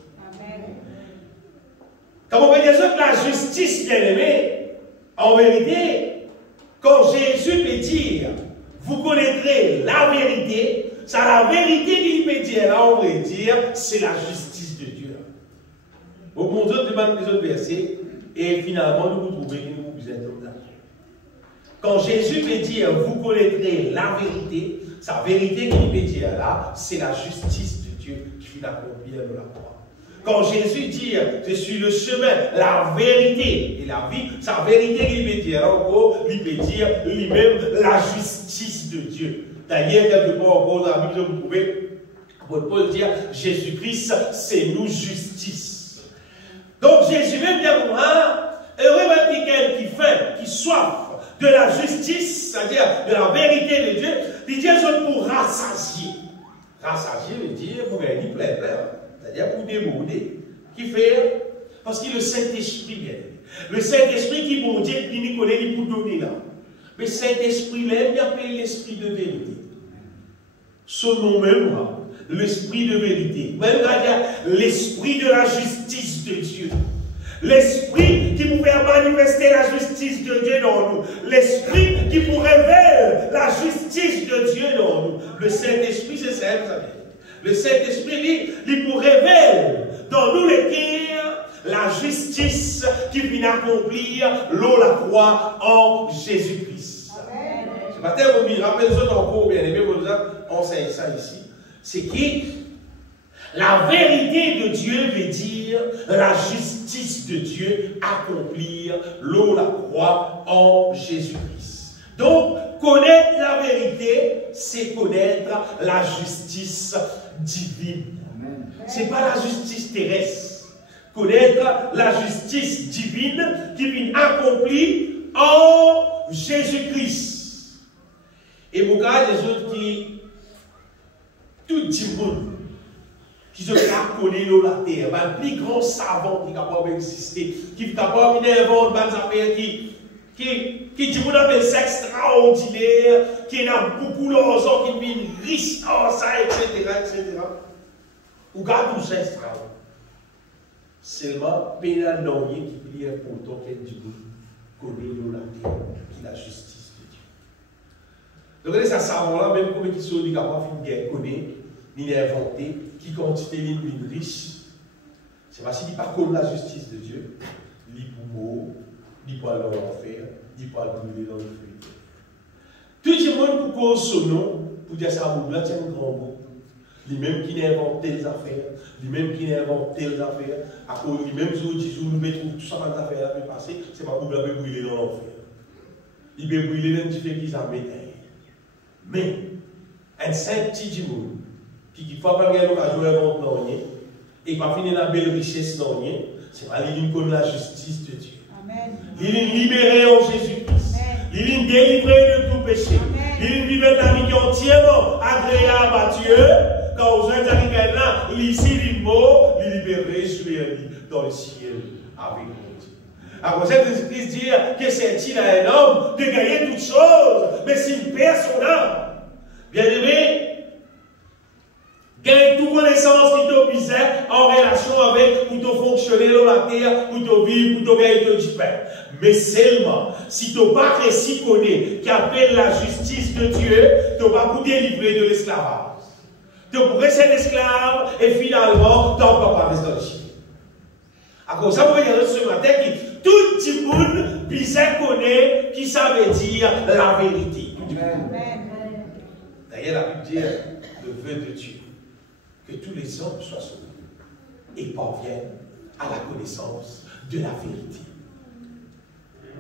Comme on peut dire que la justice, bien aimé, en vérité, quand Jésus peut dire, vous connaîtrez la vérité, c'est la vérité qu'il peut dire, là on peut dire, c'est la justice de Dieu. Au bon Dieu demande les autres versets, Et finalement, nous trouvons que nous êtes là. Quand Jésus veut dire, vous connaîtrez la vérité, sa vérité qu'il veut dire là, c'est la justice de Dieu qui finit d'accomplir de la croix. Quand Jésus dit, je suis le chemin, la vérité et la vie, sa vérité qu'il veut dire encore, il veut dire lui-même la justice de Dieu. D'ailleurs, quelque part encore dans la Bible, vous trouvez, Paul dire, Jésus-Christ, c'est nous justice. Donc Jésus même dit, heureux quelqu'un qui faim, qui soif de la justice, c'est-à-dire de la vérité de Dieu, il dit, je pour rassasier. Rassasier veut dire pour gagner plein, c'est-à-dire pour déborder. Qui fait? Parce qu'il est le Saint-Esprit. Le Saint-Esprit qui, bon Dieu, il nous connaît, il pour donner là. Mais le Saint-Esprit, il appelle l'Esprit de vérité. Son nom même, l'Esprit de vérité. Même l'Esprit de la justice de Dieu. L'Esprit qui vous fait manifester la justice de Dieu dans nous. L'Esprit qui vous révèle la justice de Dieu dans nous. Le Saint-Esprit, c'est ça, vous savez. Le Saint-Esprit, il vous révèle dans nous les cœurs la justice qui vient accomplir l'eau la croix en Jésus-Christ. Ce matin, vous me rappelez-vous encore, bien aimé, vous enseignez ça ici. C'est qui? La vérité de Dieu veut dire la justice de Dieu accomplir l'eau la croix en Jésus-Christ. Donc, connaître la vérité, c'est connaître la justice divine. Ce n'est pas la justice terrestre. Connaître la justice divine qui vient accomplir en Jésus-Christ. Et pour les autres qui, tout le monde, qui se fait connaître la terre, le plus grand savant qui est capable d'exister, qui est capable d'inventer des affaires qui dit qu'on appelle ça extraordinaire, qui a beaucoup d'argent, qui devient riche en ça, etc., etc. Ou garde tout ça extraordinaire. Seulement, pénalonier qui plie important qu'elle dit connaît la terre, qui est la justice de Dieu. Donc, ça savant-là, même comme ils sont capables de bien connaître, ni d'inventer, qui quantité de riche, c'est parce qu'il n'est pas comme la justice de Dieu, ni pour mort, ni pour aller en enfer, ni pour aller brûler dans le feu. Tout le monde pour cause son nom, pour dire ça, vous tient un grand mot. Lui-même qui n'a inventé les affaires, lui-même qui n'a inventé les affaires, à cause lui-même, si vous mettez tout ça dans les affaires là, passer, c'est pas pour vous brûler dans l'enfer. Il peut brûler dans différents qui s'en mettent. Mais, un saint petit monde, qui ne faut pas gagner l'occasion d'inventer, et pas finir la belle richesse dans rien, c'est pas l'île connaît la justice de Dieu. L'île libéré en Jésus-Christ. L'île délivré de tout péché. L'île vivait la vie entièrement agréable à Dieu. Quand vous êtes arrivé là, ici, l'île mort, l'île libéré sur dans le ciel avec Dieu. Alors, Jésus-Christ dit que c'est-il à un homme de gagner toutes choses, mais s'il perd son âme. Bien aimé, gagne toute connaissance qui te misère en relation avec pour te fonctionner dans la terre, pour te vivre, pour te gagner du pain. Mais seulement, si tu n'as pas réussi à connaître qui appelle la justice de Dieu, tu ne vas pas délivrer de l'esclavage. Tu pourrais être esclave et finalement, tu n'as pas rester dans le chien. À cause de ça, vous voyez ce matin que tout le monde bizarre connaît qui ça veut dire la vérité. D'ailleurs, la Bible dit le vœu de Dieu. Que tous les hommes soient sauvés et parviennent à la connaissance de la vérité.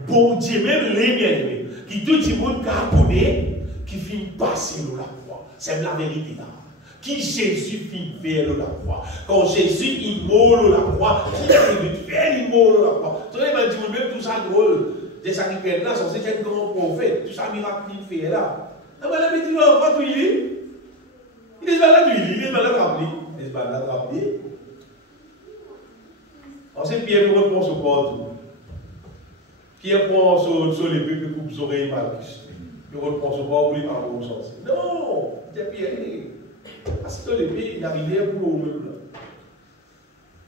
Bon Dieu, même les bien-aimés, qui tout le monde connaît, qui finit passer la croix. C'est la vérité là. Qui Jésus finit faire la croix. Quand Jésus il mort la croix, qui arrive de faire il mort la croix. Tout le monde dit même tout ça drôle. Des sacrifices là, sont un grand prophète. Tout ça miracle qu'il fait là. Ah ben là, mais tu vas pas tout il est. Il est malade, il est malade rappelé. Il est malade rappelé. On sait Pierre prend son corps. Pierre prend son épée et coupe son oreille Marcus. Il reprend son corps pour lui parler au sens. Non, c'est Pierre. Parce que l'épée, il arrivait pour le même.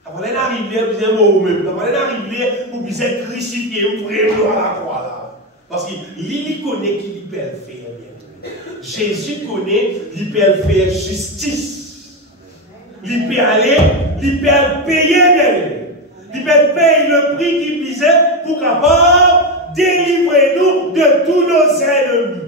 Avant il arrivait pour bien mort au même. Avant il arrivait pour bien crucifié, pour aller à la croix là. Parce qu'il connaît qu'il peut le faire. Jésus connaît, il peut faire justice. Il peut aller, il peut payer d'elle. Il Il peut payer le prix qu'il visait pour capable délivrer nous de tous nos ennemis.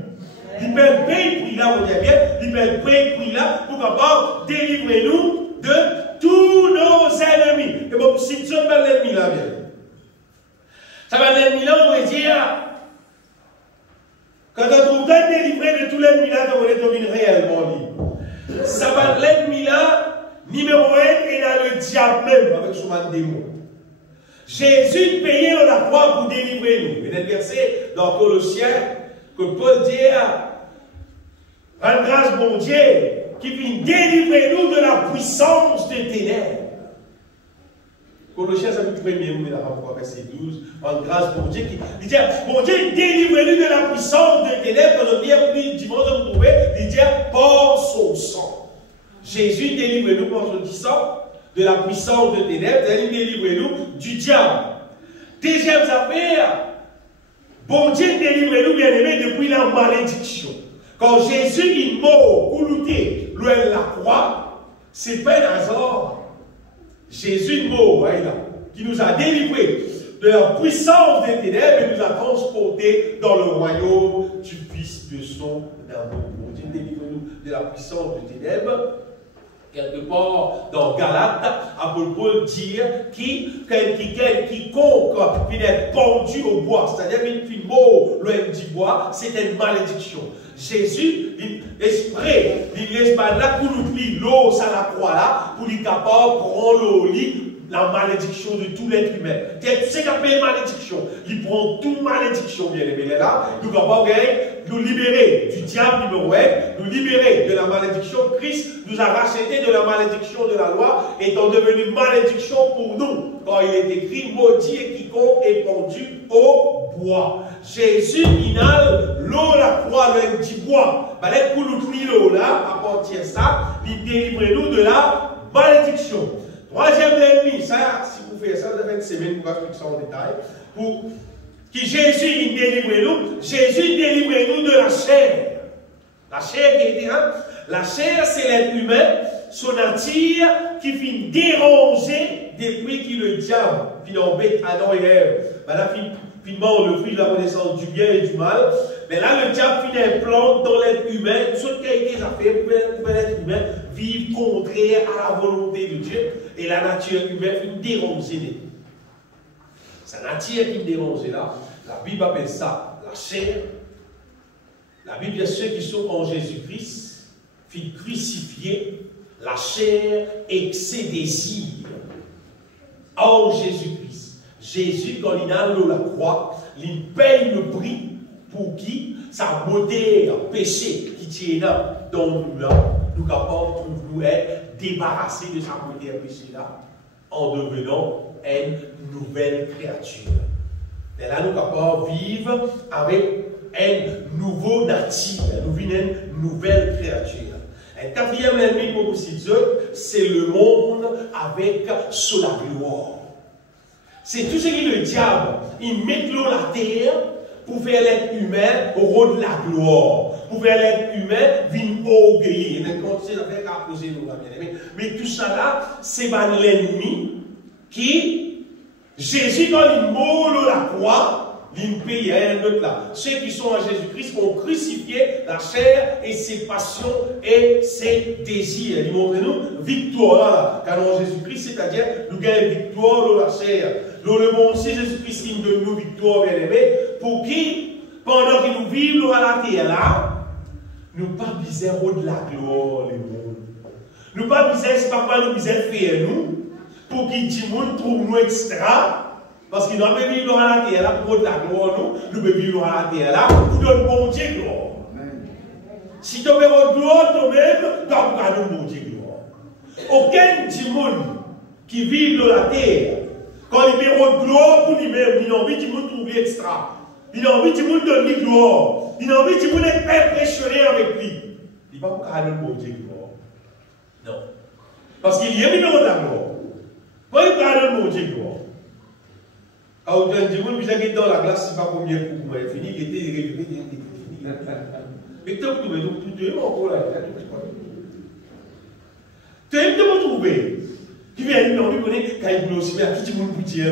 Il peut payer le prix là, vous dites bien, il peut payer le prix là pour capable délivrer nous de tous nos ennemis. Et bon, si tu veux l'ennemi là, bien. Ça va l'ennemi là, on va dire, quand on trouve délivré de tous les ennemis là, on est devenu réellement libre. Ça va l'ennemi là, numéro 1, et dans le diable même, avec son démon. Jésus payait dans la croix pour délivrer nous. Il y a un verset dans Colossiens que Paul dit, rends grâce bon Dieu, qui vient délivrer nous de la puissance des ténèbres. Colossiens chapitre 1er, il a rapport verset 12, rends grâce bon Dieu, qui dit, bon Dieu, délivre-nous de la puissance des ténèbres, quand on dit, plus dimanche, on pouvait, il dit, par son sang. Jésus délivre-nous par son sang de la puissance des ténèbres, il délivre-nous du diable. Deuxième affaire, bon Dieu délivre-nous, bien-aimés, depuis la malédiction. Quand Jésus est mort pour lutter loin de la croix, ce n'est pas un hasard. Jésus est mort, qui nous a délivrés de la puissance des ténèbres et nous a transportés dans le royaume du Fils de son amour. Bon Dieu délivre-nous de la puissance des ténèbres. Quelque part dans Galates, apôtre Paul dit quiconque vient être pendu au bois, c'est-à-dire qu'il est mort loin du bois, c'est une malédiction. Jésus, l'esprit, il laisse là pour nous l'eau, ça la croix là, pour lui capable de prendre l'eau, la malédiction de tout l'être humain. Tu sais qu'il y a une malédiction. Il prend toute malédiction, bien aimé. Là, nous capable nous libérer du diable numéro 1, nous libérer de la malédiction. Christ nous a racheté de la malédiction de la loi, étant devenu malédiction pour nous. Quand il est écrit, maudit et quiconque est pendu au bois. Jésus inhale l'eau, la croix, le petit bois. Balai pour nous l'eau là, à partir de ça, il délivre nous de la malédiction. Troisième ennemi, ça, si vous faites ça, vous avez une semaine pour expliquer ça en détail. Pour que Jésus il délivre nous, Jésus délivre nous de la chair. La chair qui était là, la chair c'est l'être humain, son nature qui finit déranger depuis qu'il le diable, qui embête Adam et Ève. Là, finalement, le fruit de la connaissance du bien et du mal. Mais là, le diable finit implante dans l'être humain, toute qualité d'affaires pour l'être humain vivre contraire à la volonté de Dieu. Et la nature humaine finit déranger. Sa nature qui dérange là, la Bible appelle ça la chair. La Bible dit ceux qui sont en Jésus-Christ, fit crucifier la chair et ses désirs. En Jésus-Christ. Jésus, quand il a la croix, il paye le prix pour qui sa modère péché qui tient là dans nous là, nous capables de nous être débarrassés de sa modère péché là en devenant une nouvelle créature. Et là, nous capables de vivre avec une nouvelle nature, nous vivons une nouvelle créature. Un quatrième ennemi pour vous dire, c'est le monde avec sous la gloire. C'est tout ce qui est le diable. Il met l'eau à la terre pour faire l'être humain au rôle de la gloire. Pour faire l'être humain venir orgueillir. Mais tout ça là, c'est l'ennemi qui, Jésus, quand il mort la croix, il paye un autre là. Ceux qui sont en Jésus-Christ ont crucifié la chair et ses passions et ses désirs. Il montre-nous victoire là. Car en Jésus-Christ, c'est-à-dire nous gagnons victoire dans la chair. Dans le monde, si Jésus-Christ il donne nous victoire, bien aimé, pour qui, pendant que nous vivons à la terre là, nous pas besoin de la gloire, les mondes. Nous pas besoin, c'est pas quoi nous besoin faire nous, pour que tout le monde trouve nous extra. Parce qu'il doit vivre à la terre là pour de la gloire, nous devons vivre à la terre là pour donner bon Dieu gloire. Si tu veux votre gloire toi-même, tu dois donner bon Dieu gloire. Aucun petit monde qui vit dans la terre, quand il veut votre gloire pour lui-même, il a envie de trouver extra. Il a envie de donner gloire. Il a envie de être impressionné avec lui. Il ne va pas donner bon Dieu gloire. Non. Parce qu'il y a mis dans la gloire. Pourquoi il va donner bon Dieu gloire? Quand vous dites, vous avez dans la glace, c'est pas combien pour vous, il fini, il était réglé, il était fini. Mais tu es encore là, tu es trouvé. Qui vient lui, on lui connaît, quand il aussi, mais qui dit mon boutier,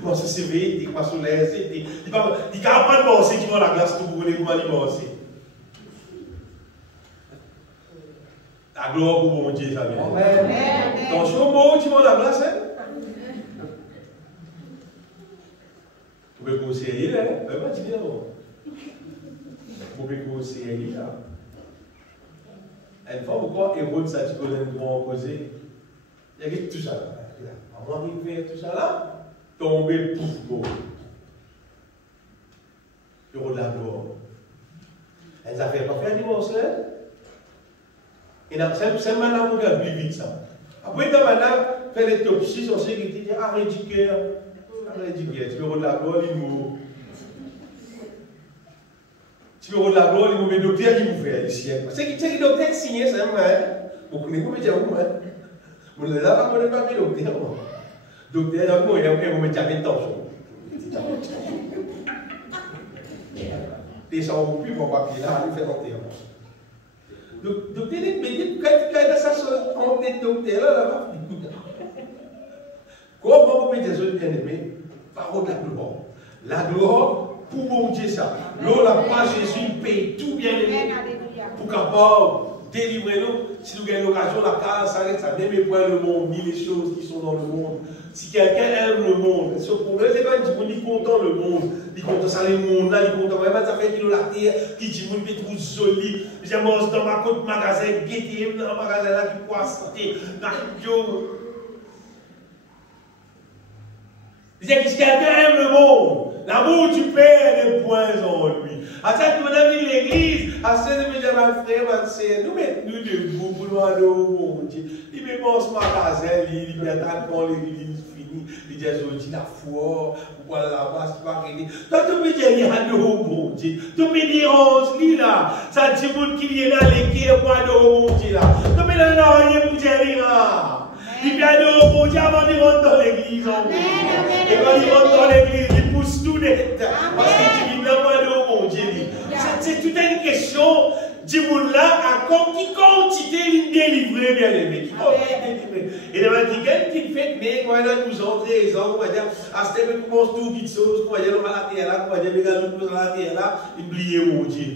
comment ça s'éveille, il passe sur l'air, il dit apprendre à bosser qui vont la glace, tout pour connaître comment il bosser. La gloire pour mon Dieu, ça vient. Donc, je suis au mot, tu vas la glace, hein? Tu peux conseiller, hein? Mais pas dire, non. Tu peux conseiller, là. Une fois, pourquoi Hérode, ça, tu connais un grand causé? Il y a tout ça là. Avant d'arriver tout ça là, tomber, pouf, bon. Hérode la gloire. Elles ont fait pas faire divorce là. Et c'est maintenant qu'on regarde plus vite ça. Après, quand madame fait l'autopsie, son sécurité dit arrête du cœur. Arrête du cœur. Tu veux la gloire, il mourra. Tu veux la gloire, il mourra. Mais le docteur qui vous fait ici. C'est que le docteur signé, c'est vrai. Vous connaissez comment dire vous, hein? Vous ne l'avez pas fait docteur. Docteur, donc, vous mettez avec tension. Descends plus mon papier là, il fait monter. Donc, docteur, quand ça se monte, docteur là, comment vous mettez les bien aimés? Parole de la gloire. La gloire pour mon Dieu, ça. L'eau, la croix, Jésus paye tout bien aimé pour capable délivrer nous. Si nous gagnons l'occasion, la case s'arrête, ça n'aime point le monde, ni les choses qui sont dans le monde. Si quelqu'un aime le monde, ce problème, c'est quand il dit content le monde, il content ça le monde, là, il content, ça fait qu'il a la terre, qui dit, il fait tout joli. J'ai mangé dans ma côte magasin, guetté, dans le magasin là, qui croit santé, dans le il dit que si quelqu'un aime le monde, l'amour du Père est point en lui. À cette mon ami de l'église, à cette de mes frères, ma sœur, nous mettons debout pour nous aller au monde. Il me pense magasin, il me attend quand l'église finit. Il dit aujourd'hui la foi, pour la base, c'est pas réglé. Toi, tu peux dire, il y a au monde. Tu peux dire, on se là. Ça dit, qu'il y a là, les qui est pour aller au monde là. Tu peux dire, non, il est pour dire, là. Il vient de au monde avant de rentrer dans l'église. Et quand il rentre dans l'église, il pousse tout net. Parce que tu vis là, moi, de au monde. C'est toute une question du monde là, à qui quantité il délivrer, bien aimé. Qui quantité délivrer. Et les gens qui fait, mais quand on nous entre les hommes, on va dire, à ce moment où on commence tout vite chose, on va dire, on va la terre là, on va dire, les gars, nous la terre là, oubliez mon Dieu.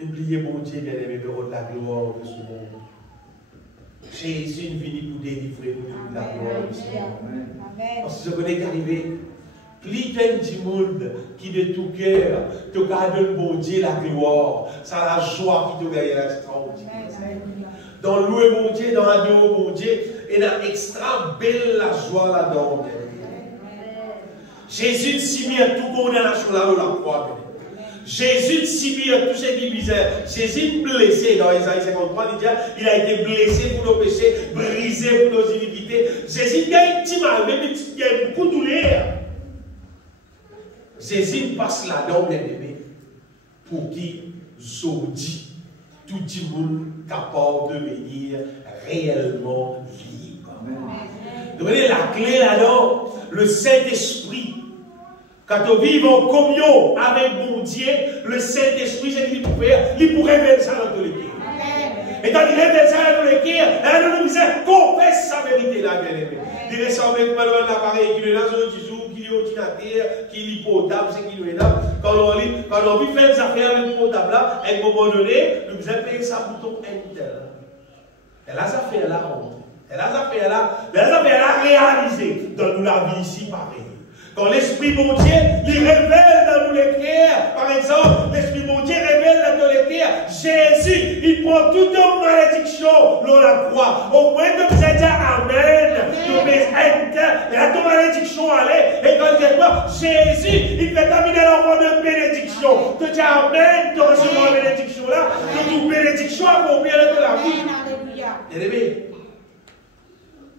Oubliez mon Dieu, bien aimé, le rôle de la gloire de ce monde. Jésus est venu pour délivrer nous de la gloire de ce monde. Parce que ce qu'on est arrivé, plus du monde qui de tout cœur te garde bon Dieu la gloire, c'est la joie qui te gagne l'extraordinaire. Dans louer mon Dieu, dans adorer mon Dieu, et dans extra belle la joie là-dedans. Jésus s'y mit à tout condamnation là où la croix. Jésus s'y mit à tout ce qui visait. Jésus blessé dans Isaïe 53, il dit il a été blessé pour nos péchés, brisé pour nos iniquités. Jésus gagne petit mal, même il gagne beaucoup de douleur. Jésus passe là-dedans, bien aimé, pour qui Zodi, tout le monde capable de devenir réellement libre. Donc, la clé là-dedans, le Saint-Esprit. Quand on vit en communion avec mon Dieu, le Saint-Esprit, c'est qu'il pourrait révéler ça dans tous les cœurs. Et quand il révèle ça dans tous les cœurs, il nous dit, confesse sa vérité là, bien aimé. Il ressemble avec l'appareil qui est là, sur le jour, qui est ordinateur, qui est potable, c'est qui est là. Quand on vit faire des affaires avec le potable là, à un moment donné, nous vous avez payé ça bouton Enter. Et là, ça fait là, et là, ça fait là, réalisé. Donne-nous la vie ici, pareil. Quand l'Esprit mon Dieu, il révèle dans nous les cœurs, par exemple, l'Esprit mon Dieu révèle dans les cœurs, Jésus, il prend toute une malédiction dans la croix. Au moins que vous êtes dit Amen, vous mettez et la malédiction allait, et quand il quoi, Jésus, il fait terminer l'enfant de bénédiction. Tu dis Amen, tu reçois la bénédiction là, que toute bénédiction accomplie de la vie. Bien-aimé.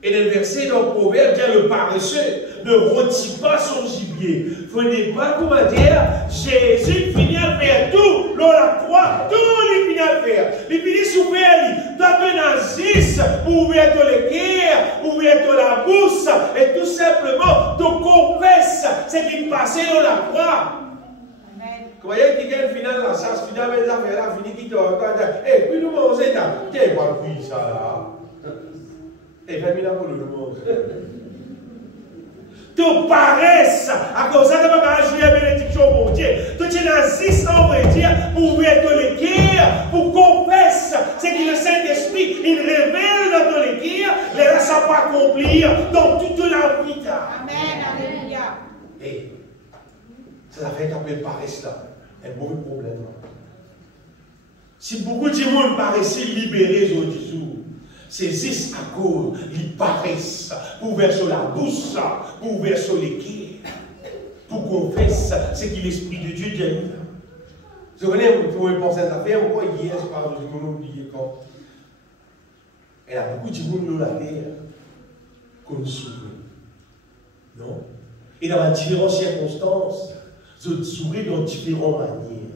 Et le verset dans le proverbe dit le paresseux ne rôtit pas son gibier. Vous ne pas comment dire, Jésus finit à faire tout, l'on la croix, tout il finit à faire. Il finit souffrir, toi tu nazis, ouvrir le cœur, ouvrir la bouche, et tout simplement, tu confesses ce qui passait dans la croix. Vous voyez qu'il y a une finale dans la chasse, finalement les affaires là, fini qui te regarde, et puis nous mangeons ça, t'es pas pris ça là. Et 20 000 pour le monde. Tu paresses à cause de la bénédiction pour Dieu. Tu es on va dire, pour être le cœur, pour confesser ce que le Saint-Esprit il révèle dans ton cœur, les ça pas accomplir dans toute la vie. Amen, alléluia. Et ça fait qu'après paresse là, un mauvais problème. Si beaucoup de monde paraissent libérés aujourd'hui, c'est juste à cause ils paraissent pour verser la bouche, pour verser les cœurs, pour confesser ce que l'Esprit de Dieu dit. Je connais, vous pouvez penser à cette affaire, moi hier, je parle de mon oublié quand. Il y a beaucoup de monde dans la terre qu'on souffre. Non? Et dans différentes circonstances, je souris dans différentes manières.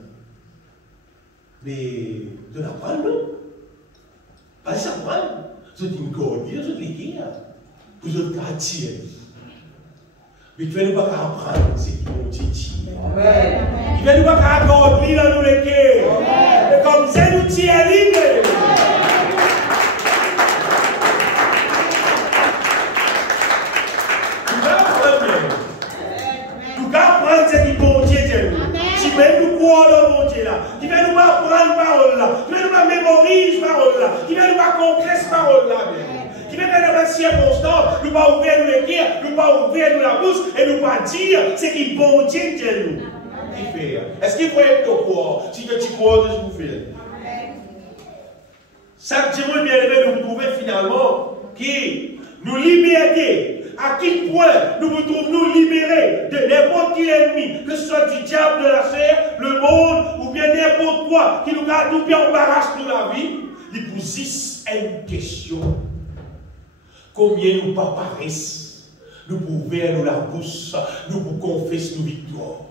Mais de la prendre, non? Pas ça prendre. Je dis une cordière, je dis les gars. Pour je quartier. Mais tu ne vas pas apprendre ce qu'ils vont te dire. Tu ne vas pas accorder dans nous les cœurs. Mais comme ça, nous tirons libre. Tu vas apprendre. Tu vas apprendre ce qu'ils vont te dire. Tu vas nous croire dans mon Dieu là. Tu vas nous apprendre parole là. Tu vas nous mémoriser parole là. Tu vas nous comprendre parole là. Qui va dans la circonstance, nous pas ouvrir les cœurs, nous pas ouvrir la bouche et nous pas dire ce qui bon Dieu de nous. Est-ce qu'il faut être au courant? Si tu crois, je vous fais. Chaque dimanche bien aimé, nous trouvons finalement qui nous liberté. À quel point nous vous trouvons nous libérés de n'importe quel ennemi, que ce soit du diable de la chair, le monde, ou bien n'importe quoi, qui nous garde tout bien embarrasse nous la vie. Il pose une question. Combien nous pas paraissent, nous pouvons ouvrir nous la bouche, nous vous confessons nos victoires.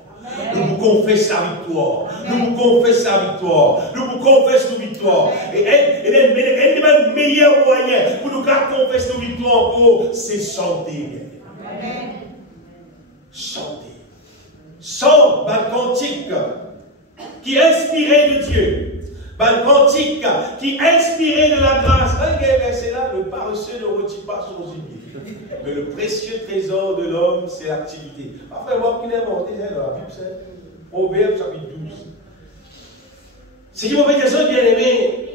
Nous vous confessons la victoire. Nous vous confessons la victoire. Nous vous confessons nos victoires. Et le meilleur moyen pour nous confesser nos victoires encore, c'est chanter. Chanter. Chant, le cantique qui est inspiré de Dieu. Le cantique qui est inspiré de la grâce. C'est là, le paresseux ne retire pas son gibier. Mais le précieux trésor de l'homme, c'est l'activité. Après, voir qu'il a inventé dans la Bible, c'est Proverbe chapitre 12. Ce qui m'a fait dire, bien aimé,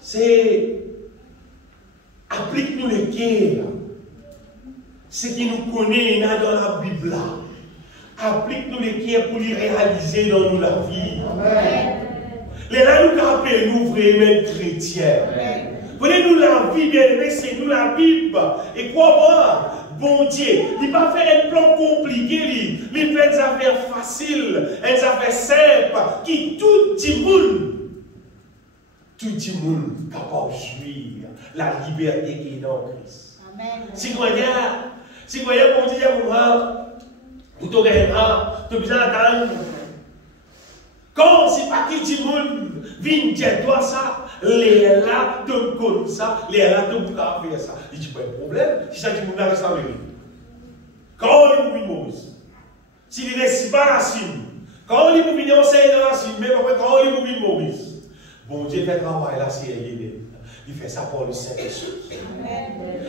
c'est applique-nous les cœurs. Ce qui nous connaît dans la Bible là. Applique-nous les cœurs pour les réaliser dans nous la vie. Amen. Les là nous appelons nous vraiment chrétiens. Prenez-nous la vie, bien aimé, c'est nous la Bible. Et crois-moi, bon Dieu, il ne va pas faire un plan compliqué, il fait des affaires faciles, des affaires simples, qui tout le monde est capable de jouir la liberté qui est dans Christ. Amen. Si vous voyez, bon Dieu, vous avez besoin d'attendre. Quand c'est pas qui dit monde vient dire toi ça, les là te comme ça, les là te bouca faire ça. Il dit pas de problème, si ça dit monde reste en vérité. Quand on est pour s'il reste pas la cime, quand on est pour venir enseigner dans la cime, même après quand on est pour Maurice. Bon Dieu fait travail là, c'est il fait ça pour le Saint-Esprit.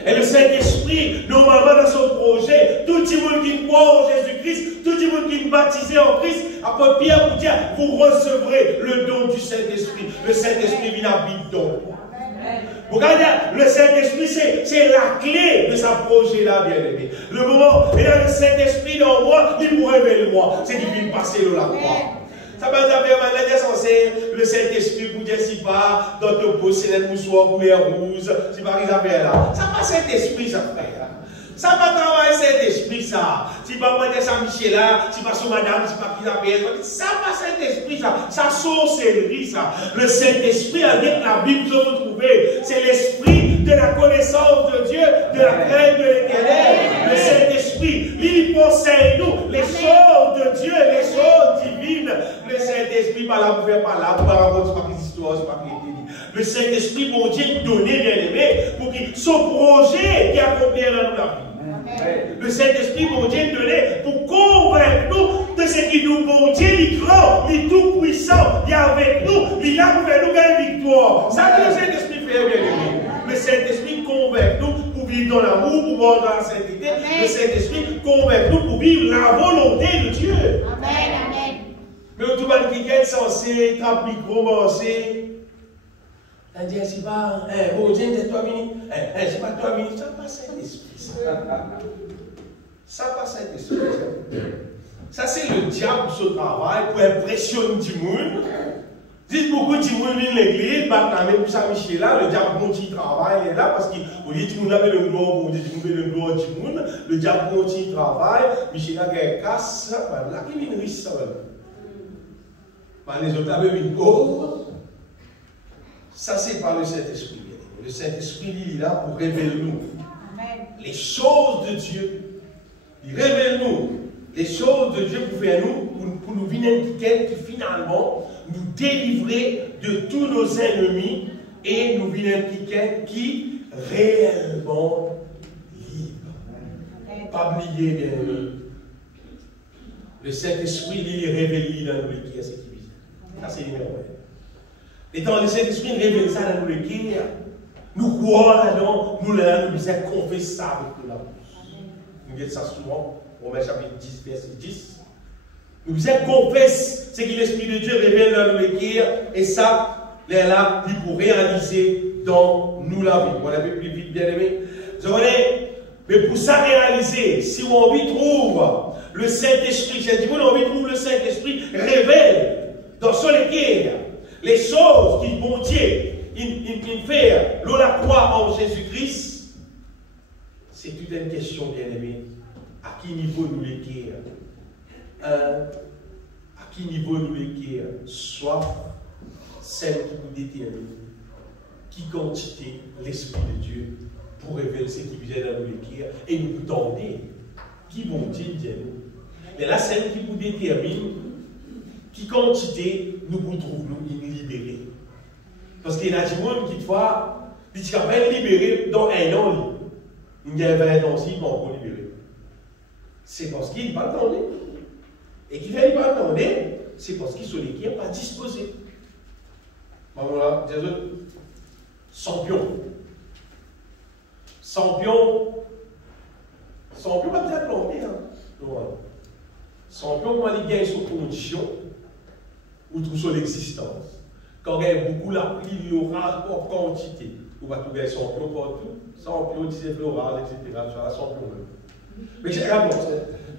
Et le Saint-Esprit, normalement dans son projet, tout le monde qui croit en Jésus-Christ, tout le monde qui est baptisé en Christ, après Pierre vous dire, vous recevrez le don du Saint-Esprit. Le Saint-Esprit vient habiter dans vous. Vous regardez, le Saint-Esprit, c'est la clé de sa projet là, bien aimé. Le moment, et là, le Saint-Esprit dans moi, il vous révèle moi. C'est qu'il vient passer le la croix. Ça va être censé le Saint-Esprit pour dire si pas dans ton beau c'est le moussoir couleur rouge, si pas qu'ils appellent là. Ça va Saint-Esprit, ça frère. Ça va travailler Saint-Esprit, ça. Si pas moi Saint-Michel là, si pas son madame, si pas qu'ils appellent. Ça va Saint-Esprit, ça. Ça sorcellerie, ça. Le Saint-Esprit, avec la Bible, vous retrouvez, c'est l'esprit de la connaissance de Dieu, de la crainte de l'Éternel. Le Saint-Esprit, il conseille nous les choses de Dieu, les choses divines. Le Saint-Esprit, par là, vous faites par là, par rapport à ce histoire, c'est pas qu'il était dit. Le Saint-Esprit, mon Dieu, donné, bien aimé, pour qu'il son projet qui accomplit dans la vie. Le Saint-Esprit, mon Dieu, donné pour convaincre nous de ce qui nous, mon Dieu, il grand, il tout puissant, il est avec nous, il a pour faire nous gagner victoire. Ça que le Saint-Esprit fait, bien aimé. Le Saint-Esprit convainc nous pour vivre dans l'amour, pour voir dans la sainteté. Le Saint-Esprit convainc-nous pour vivre la volonté de Dieu. Amen, amen. Mais tout le monde qui est censé, trappe micro-manger. On dit, c'est pas, bon Dieu, c'est toi venu. C'est pas toi venu. Ça passe Saint-Esprit. Ça passe Saint-Esprit. Ça, c'est le diable qui se travaille pour impressionner du monde. Dites beaucoup de monde dans l'église, même pour Saint-Michel là, le diable continue de travailler, il est là parce qu'au lieu de nous avait le gloire, au lieu de nous le gloire du monde, le diable continue de travailler, Michel là, il casse, là, il vient riche, ça va. Les autres avaient une pauvre. Ça, c'est par le Saint-Esprit. Le Saint-Esprit, il est là pour révéler nous les choses de Dieu. Il révèle nous les choses de Dieu pour faire nous, pour nous venir qui finalement nous délivrer de tous nos ennemis et nous venir qui réellement libre. Pas oublier, bien aimé. Le Saint-Esprit, il révèle dans nous qui est ce qui vit. Ça, c'est numéro 1. Et dans le Saint-Esprit, il révèle ça dans nous qui nous croyons là-dedans, nous disons confesser ça avec nous la bouche. Nous disons ça souvent. Romains chapitre 10, verset 10. Nous disons confesse ce que l'Esprit de Dieu révèle dans nous l'écrire, et ça, est là, il pour réaliser dans nous la vie. On a vu plus vite, bien aimé. Mais pour ça réaliser, si on envie de trouver le Saint-Esprit, j'ai dit, on a envie de trouver le Saint-Esprit, révèle dans son écrire les choses qu'il bon Dieu, il fait, l'eau la croix en Jésus-Christ. C'est toute une question, bien aimé. À quel niveau nous l'écrire? À quel niveau nous l'écrire? Soit celle qui nous détermine, qui quantité l'Esprit de Dieu pour révéler ce qui vient dans nous l'écrire et nous tenter qui vont dire nous. Et là, celle qui nous détermine, qui quantité nous trouvons libérés. Parce qu'il y a des gens qui, fois, disent qu'on va libérer dans un an. Il y a 20 ans aussi qu'on peut libérer. C'est parce qu'il n'est pas attendé. Et qu'il ne pas attendre, c'est parce qu'il n'est pas disposé. Voilà, des autres. Champion. Champion va bien planter. Champion, quand il gagne son condition, ou tout son existence. Quand il gagne beaucoup la pluie, il y aura en quantité. On va tout gagner champion partout. Champion, disait l'orage, etc. Champion même. Mais j'ai un plan.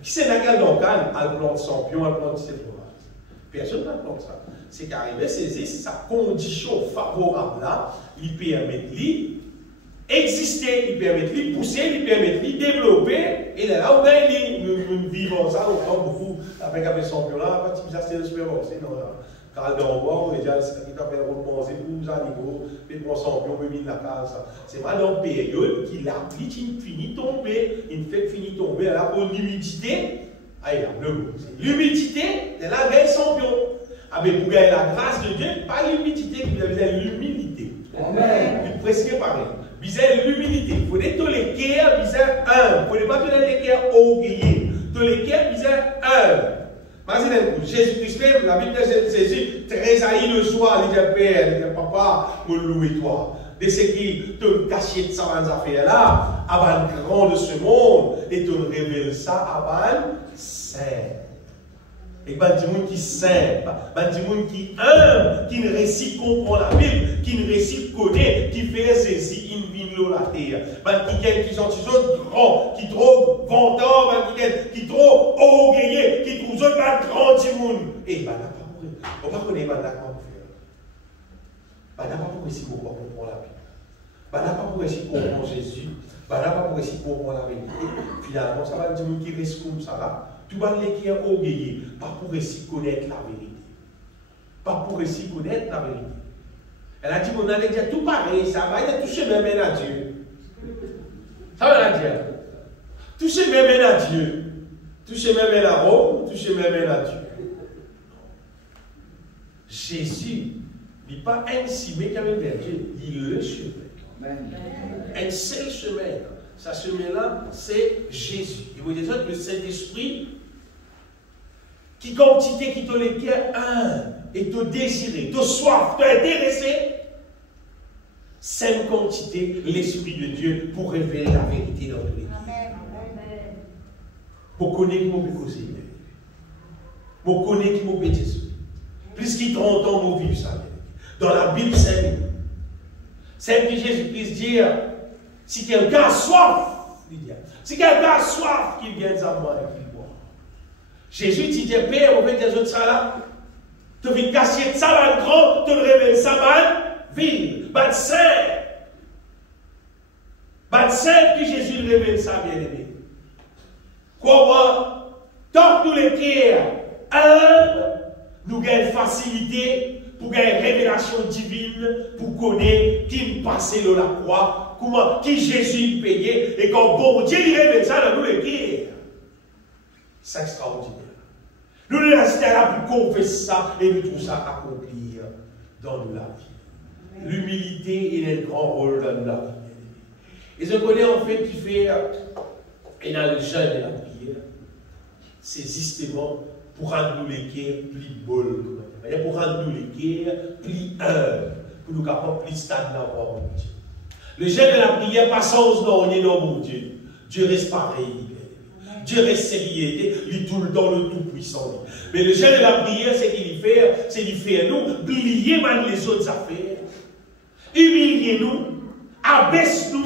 Qui c'est laquelle dans Cannes, elle plante champion, elle plante disait l'orage. Personne ne plante ça. C'est qu'arriver à saisir sa condition favorable là, il permet de lui exister, il permet de lui pousser, il permet de lui développer. Et là où nous vivons ça, on prend beaucoup avec un champion là, pas de c'est l'espérance. Quand on voit, les gens qui appellent repenser, 12 animaux, puis mon champion me mine la case. C'est pas dans la période qu'il applique, il finit tomber, il fait finir tomber, là pour l'humidité. Ah, il a le mot. L'humidité, c'est la gagne champion. Ah, mais pour gagner la grâce de Dieu, pas l'humidité, mais l'humilité. Amen. Presque pareil. Bizarre l'humilité. Il faut des toléquer, bizarre un. Il ne faut pas te les cœurs orgueilleux. Toléquer, bizarre un. Jésus-Christ, la Bible de Jésus, très haï le soir, il dit Père, il dit Papa, me louer toi. De ce qui te cachait de ça dans les affaires là, avant le grand de ce monde, et te révèle ça avant saint. Et ben du monde qui simple, ben du monde qui humble, qui ne réussit comprend la Bible, qui ne réussit connaît, qui fait saisir une vino la terre. Ben qui sont grands, qui trop vantants, qui trop orgueilleux, qui trouvent autres ben grand du monde. Et ben n'a pas pour on va connaître ben n'a pas pour faire. Ben n'a pas pour essayer pour comprendre la Bible. Ben n'a pas pour essayer pour comprendre Jésus. Ben n'a pas pour essayer pour comprendre la vérité. Finalement, ça va du monde qui reste comme ça là. Tout le monde qui est orgueilleux, pas pour essayer de connaître la vérité. Pas pour essayer de connaître la vérité. Elle a dit, on allait dire tout pareil, ça va être toucher même à Dieu. Ça va la dire. Toucher même à Dieu. Toucher même à Rome, toucher même à Dieu. Jésus n'est pas ainsi, mais quand même vers Dieu, il le chemin. Un seul chemin. Ce chemin-là, c'est Jésus. Et vous dites le Saint-Esprit, qui quantité qui te l'éclaire, et te désirer, te soif, te intéresser, sainte quantité, l'Esprit de Dieu pour révéler la vérité dans tous les cas. Pour connaître mon causer. Pour connaître mon petit. Plus qu'il 30 ans, nous vivons ça. Dans la Bible, c'est que Jésus-Christ dit, si quelqu'un a soif, si quelqu'un a soif, qu'il vienne à moi et qu'il boit. Jésus dit, Père, on fait des autres ça là. Tu viens cacher ça dans le grand, tu le révèles ça dans ville. Bat saint que Jésus le révèle ça, bien aimé. Quoi, tant que nous les cœurs, nous avons facilité pour gagner une révélation divine, pour connaître qui me passait de la croix, comment, qui Jésus payait, et quand bon Dieu il révèle ça dans nous les cœurs. C'est extraordinaire. Nous les restons là pour confesser ça et nous trouvons ça accomplir dans la vie. L'humilité, il a un grand rôle dans la vie. Et je connais en fait qui fait, et dans le jeûne et la prière, c'est justement pour rendre nous les cœurs plus beaux, pour rendre nous les cœurs plus humbles, pour nous capables plus stagnants pour mon Dieu. Le jeûne et la prière, pas sans non, on est dans mon Dieu. Dieu reste pareil. Dieu reste sérieux, il est tout le temps le tout-puissant. Mais le jeûne et la prière, c'est qu'il fait nous oublier même les autres affaires, humilier nous, abaisse nous,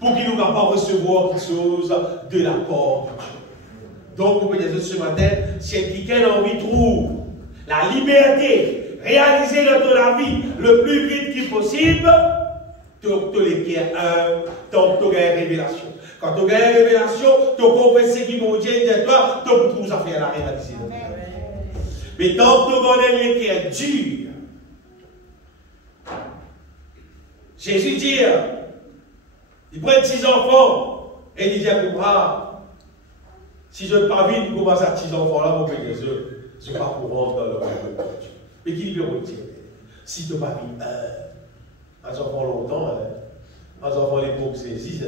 pour qu'il nous capable de recevoir quelque chose de la part de Dieu. Donc, nous dire ce matin, si quelqu'un a envie de trouver la liberté, réaliser dans la vie le plus vite qu'il possible, tu as les cœurs humbles, tu as une révélation. Quand tu as une révélation, tu confesses ce qui vont dire de toi, tu trouves ça faire la réaliser. Mais tant que tu connais les cœurs durs, Jésus dit, il prend 6 enfants et il dit à Koumra, si je ne pas vite, il commence à 6 enfants là, mon Père Jésus, je ne vais pas rentrer dans le royaume de Dieu. Mais qui lui retire? Si tu n'as pas vite, un enfant longtemps, un enfant l'époque c'est 6,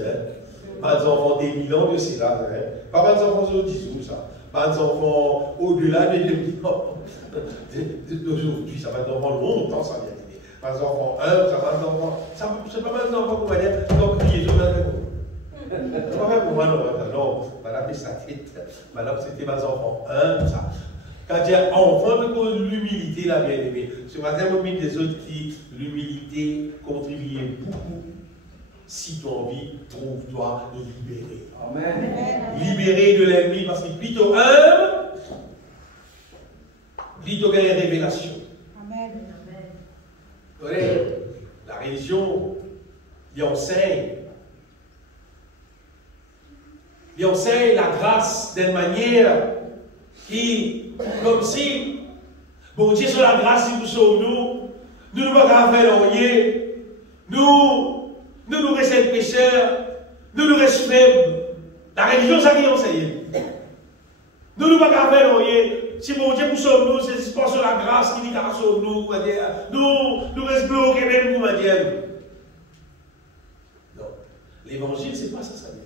pas d'enfants des 1000 ans de cela, pas d'enfants sur 10 jours, ça. Pas d'enfants au-delà des 2000 ans d'aujourd'hui, ça va être d'enfants longtemps, ça vient d'aider. Pas d'enfants 1, ça va d'enfants, c'est pas mal d'enfants qu'on va dire, donc priez, je vais c'est pas vrai pour moi, non, madame, c'est sa tête, madame, c'était mes enfants 1, ça. Quand il y a enfant, l'humilité, là, bien aimé. Ce matin, on met des autres qui, l'humilité contribue beaucoup. Si tu as envie, trouve-toi libéré. Amen. Libéré de l'ennemi, parce qu'il plutôt humble, plutôt qu'il y a une révélation. Amen. Vous voyez, la religion, il enseigne la grâce d'une manière qui, comme si, bon Dieu, sur la grâce, si nous sommes nous ne pouvons pas faire rien. Nous restons pécheurs, nous restons faibles. La religion, ça qui enseigne. Nous ne pouvons pas faire rien. Si mon Dieu, nous sommes nous, c'est pas sur la grâce qui dit qu'à sauver nous, nous restons bloqués même nous, ma Dieu. Non. L'évangile, c'est pas ça, ça veut dire.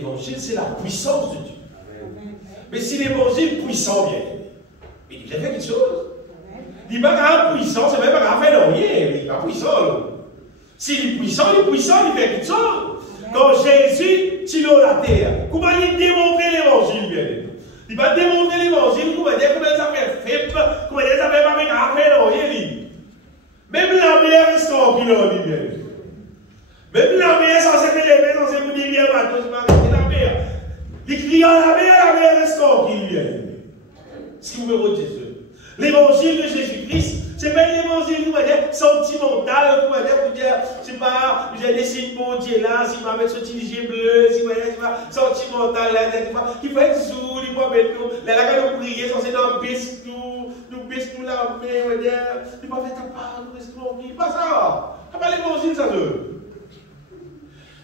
L'évangile, c'est la puissance de Dieu. Amen. Mais si l'évangile est puissant, bien, mais il a fait quelque chose. Il n'est pas puissant, c'est même pas faire rien, mais il n'est pas puissant. S'il est puissant, il fait quelque chose. Quand Jésus, tu l'as la terre, comment il démontrer l'évangile, bien? Il va démontrer l'évangile, comment dire, comment ça fait faible, comment dire, ça fait pas avec un faire rien. Même la mer est tranquille, bien. Même la mer, ça s'est élevé dans ses bouts bien bateau, c'est pas la mer. Les clients, la mer est tranquille, bien. Si vous me retenez Jésus. L'évangile de Jésus-Christ, c'est pas l'évangile, vous dire, sentimental, vous dire, c'est pas, j'ai des signes bon Dieu là, si vous mettre ce petit bleu, si vous dire, sentimental là, il faut être sourd, il faut mettre nous, là, quand nous prions, censé nous baisse nous la main, vous dire, il faut faire ta part, nous restons tranquilles, pas ça, c'est pas l'évangile, ça veut.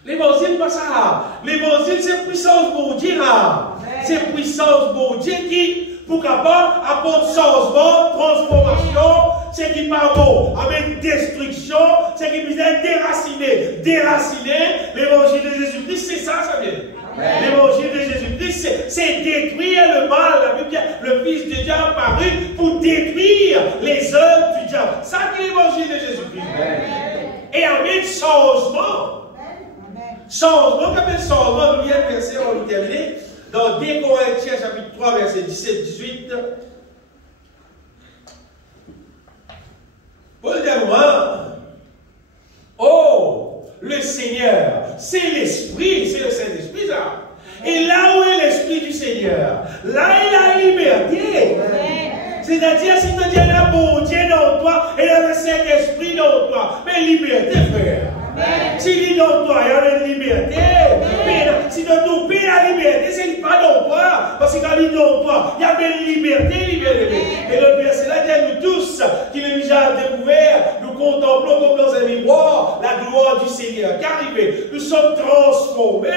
L'évangile, pas ça. L'évangile, c'est puissance pour Dieu là. C'est puissance pour Dieu qui, pour capable, apporte changement, transformation, c'est qui pas bon, avec destruction, c'est qui vient déraciner. Déraciner, l'évangile de Jésus-Christ, c'est ça, ça vient. L'évangile de Jésus-Christ, c'est détruire le mal. La Bible dit, le Fils de Dieu est apparu pour détruire les œuvres du diable. Ça, c'est l'évangile de Jésus-Christ. Et amène changement. Changement, comme un changement, nous vient verset, on nous termine. Dans 2 Corinthiens, chapitre 3, verset 17-18. Paul dit moi, oh, le Seigneur, c'est l'Esprit, c'est le Saint-Esprit, ça. Et là où est l'Esprit du Seigneur, là il a la liberté. C'est-à-dire, si tu dis, il y a un bon Dieu dans toi, et il y a un Saint-Esprit dans toi, mais liberté, frère. Si il est dans toi, il y a une liberté. Mais si tu as tout la liberté, c'est pas dans toi. Parce que quand il est dans toi, il y a une liberté, Et le verset là dit à nous tous, qui l'ont déjà découvert, nous contemplons comme dans un miroir la gloire du Seigneur. Car nous sommes transformés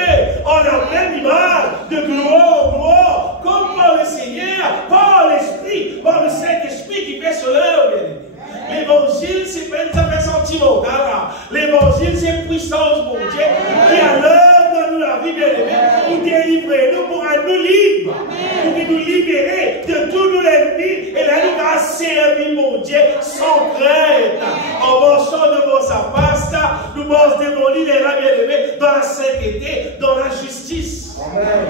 en la même image, de gloire en gloire, comme par le Seigneur, par l'Esprit, par le Saint-Esprit qui fait cela, bien-aimé. L'évangile, c'est pas une affaire sentimentale. L'évangile, c'est puissance, mon Dieu, qui a l'œuvre dans la vie, bien-aimée, pour délivrer nous, pour nous libres, pour nous libérer de tous nos ennemis, et là, nous avons servi, mon Dieu, sans crainte, en marchant devant sa face, nous marchons devant lui, là, bien-aimé, dans la sainteté, dans la justice.